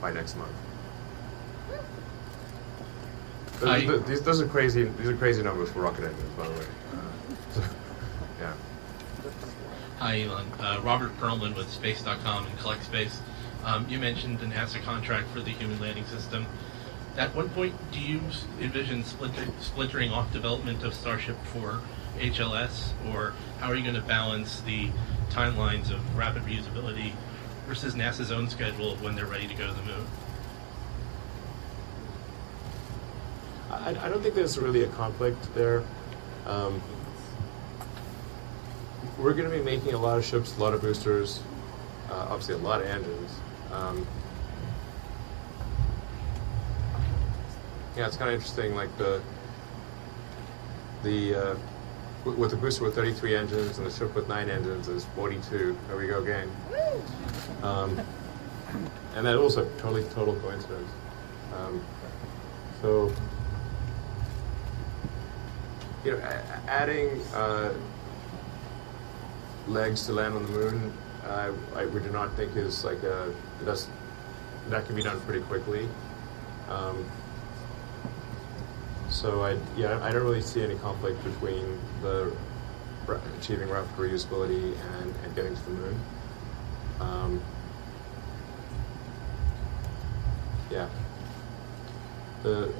by next month. Those are crazy. These are crazy numbers for rocket engines, by the way. Yeah. Hi, Elon. Robert Perlman with Space.com and Collect Space. You mentioned the NASA contract for the human landing system. At what point do you envision splintering off development of Starship for HLS, or how are you going to balance the timelines of rapid reusability versus NASA's own schedule of when they're ready to go to the moon? I don't think there's really a conflict there. We're going to be making a lot of ships, a lot of boosters, obviously a lot of engines. Yeah, it's kind of interesting. Like with the booster with 33 engines and the ship with 9 engines is 42. There we go again. And that also total coincidence. So adding legs to land on the moon, we do not think is like that can be done pretty quickly. So I don't really see any conflict between the achieving rapid reusability and getting to the moon. Yeah,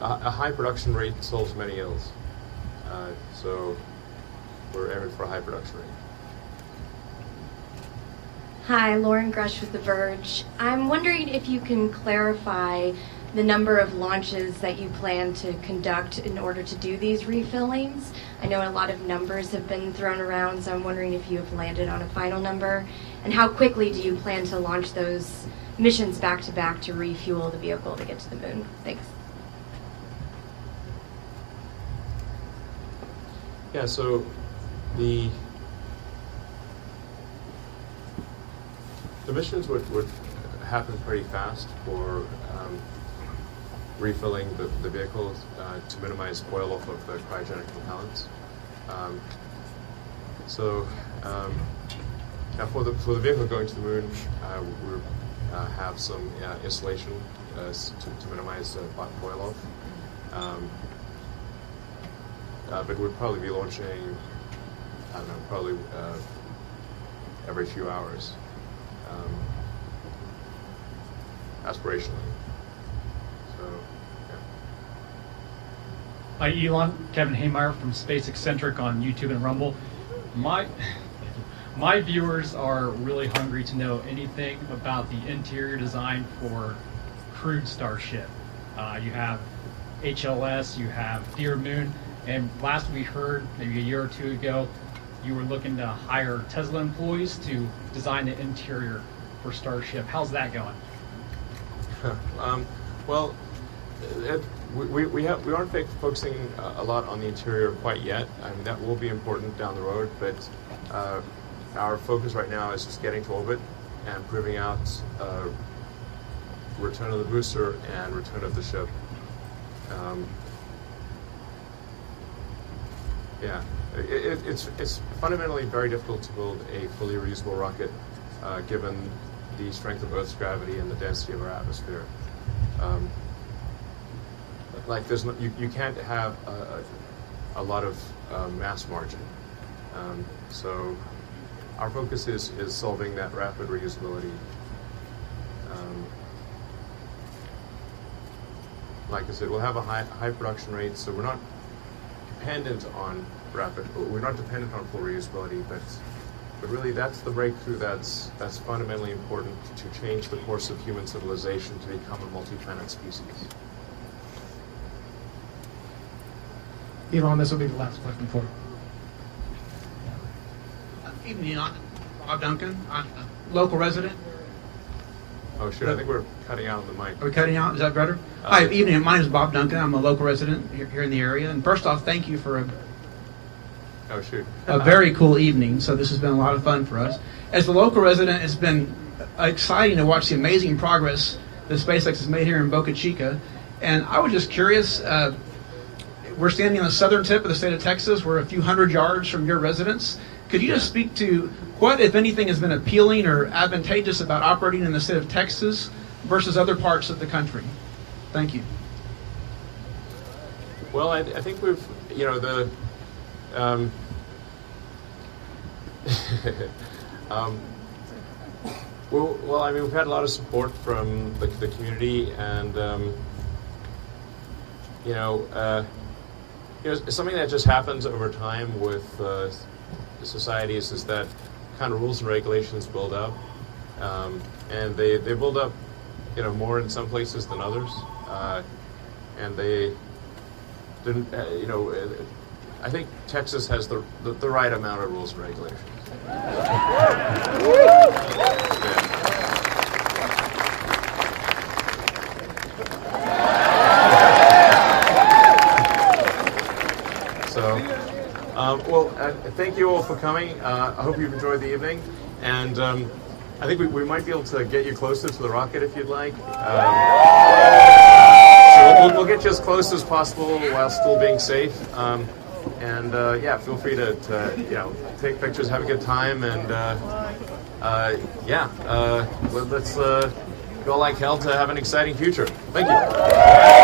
a high production rate solves many ills. So we're aiming for a high production rate. Hi, Lauren Grush with The Verge. I'm wondering if you can clarify the number of launches that you plan to conduct in order to do these refillings. I know a lot of numbers have been thrown around, so I'm wondering if you have landed on a final number, and how quickly do you plan to launch those missions back to back to refuel the vehicle to get to the moon? Thanks. Yeah, so the missions would happen pretty fast for refilling the vehicles to minimize oil off of the cryogenic propellants. Now for the vehicle going to the moon, we have some installation to minimize oil off. But we'd probably be launching, I don't know, probably every few hours, aspirationally. So, yeah. Hi, Elon. Kevin Haymeyer from Space Eccentric on YouTube and Rumble. My viewers are really hungry to know anything about the interior design for crewed Starship. You have HLS, you have Deer Moon, And last we heard, maybe a year or two ago, you were looking to hire Tesla employees to design the interior for Starship. How's that going? Well, we aren't focusing a lot on the interior quite yet. I mean, that will be important down the road, but our focus right now is just getting to orbit and proving out return of the booster and return of the ship. Yeah, it's fundamentally very difficult to build a fully reusable rocket given the strength of Earth's gravity and the density of our atmosphere. Like there's no, you can't have a lot of mass margin. So our focus is solving that rapid reusability. Like I said, we'll have a high production rate, so we're not dependent on we're not dependent on full reusability, but really that's the breakthrough that's fundamentally important to change the course of human civilization to become a multi-planet species. Elon, this will be the last question for you. Evening, Bob Duncan, I'm a local resident. Oh, sure. I think we're cutting out the mic. Are we cutting out? Is that better? Hi, evening. My name is Bob Duncan. I'm a local resident here in the area. And first off, thank you for a very cool evening. So this has been a lot of fun for us. As a local resident, it's been exciting to watch the amazing progress that SpaceX has made here in Boca Chica. And I was just curious, we're standing on the southern tip of the state of Texas. We're a few hundred yards from your residence. Could you just speak to what, if anything, has been appealing or advantageous about operating in the state of Texas versus other parts of the country? Thank you. Well, I think we've, well, I mean, we've had a lot of support from the community, and something that just happens over time with societies is that kind of rules and regulations build up, and they build up, more in some places than others, and they didn't, I think Texas has the right amount of rules and regulations. Thank you all for coming. I hope you've enjoyed the evening, and I think we might be able to get you closer to the rocket if you'd like. So we'll get you as close as possible while still being safe. Yeah, feel free to take pictures, have a good time, and let's go like hell to have an exciting future. Thank you.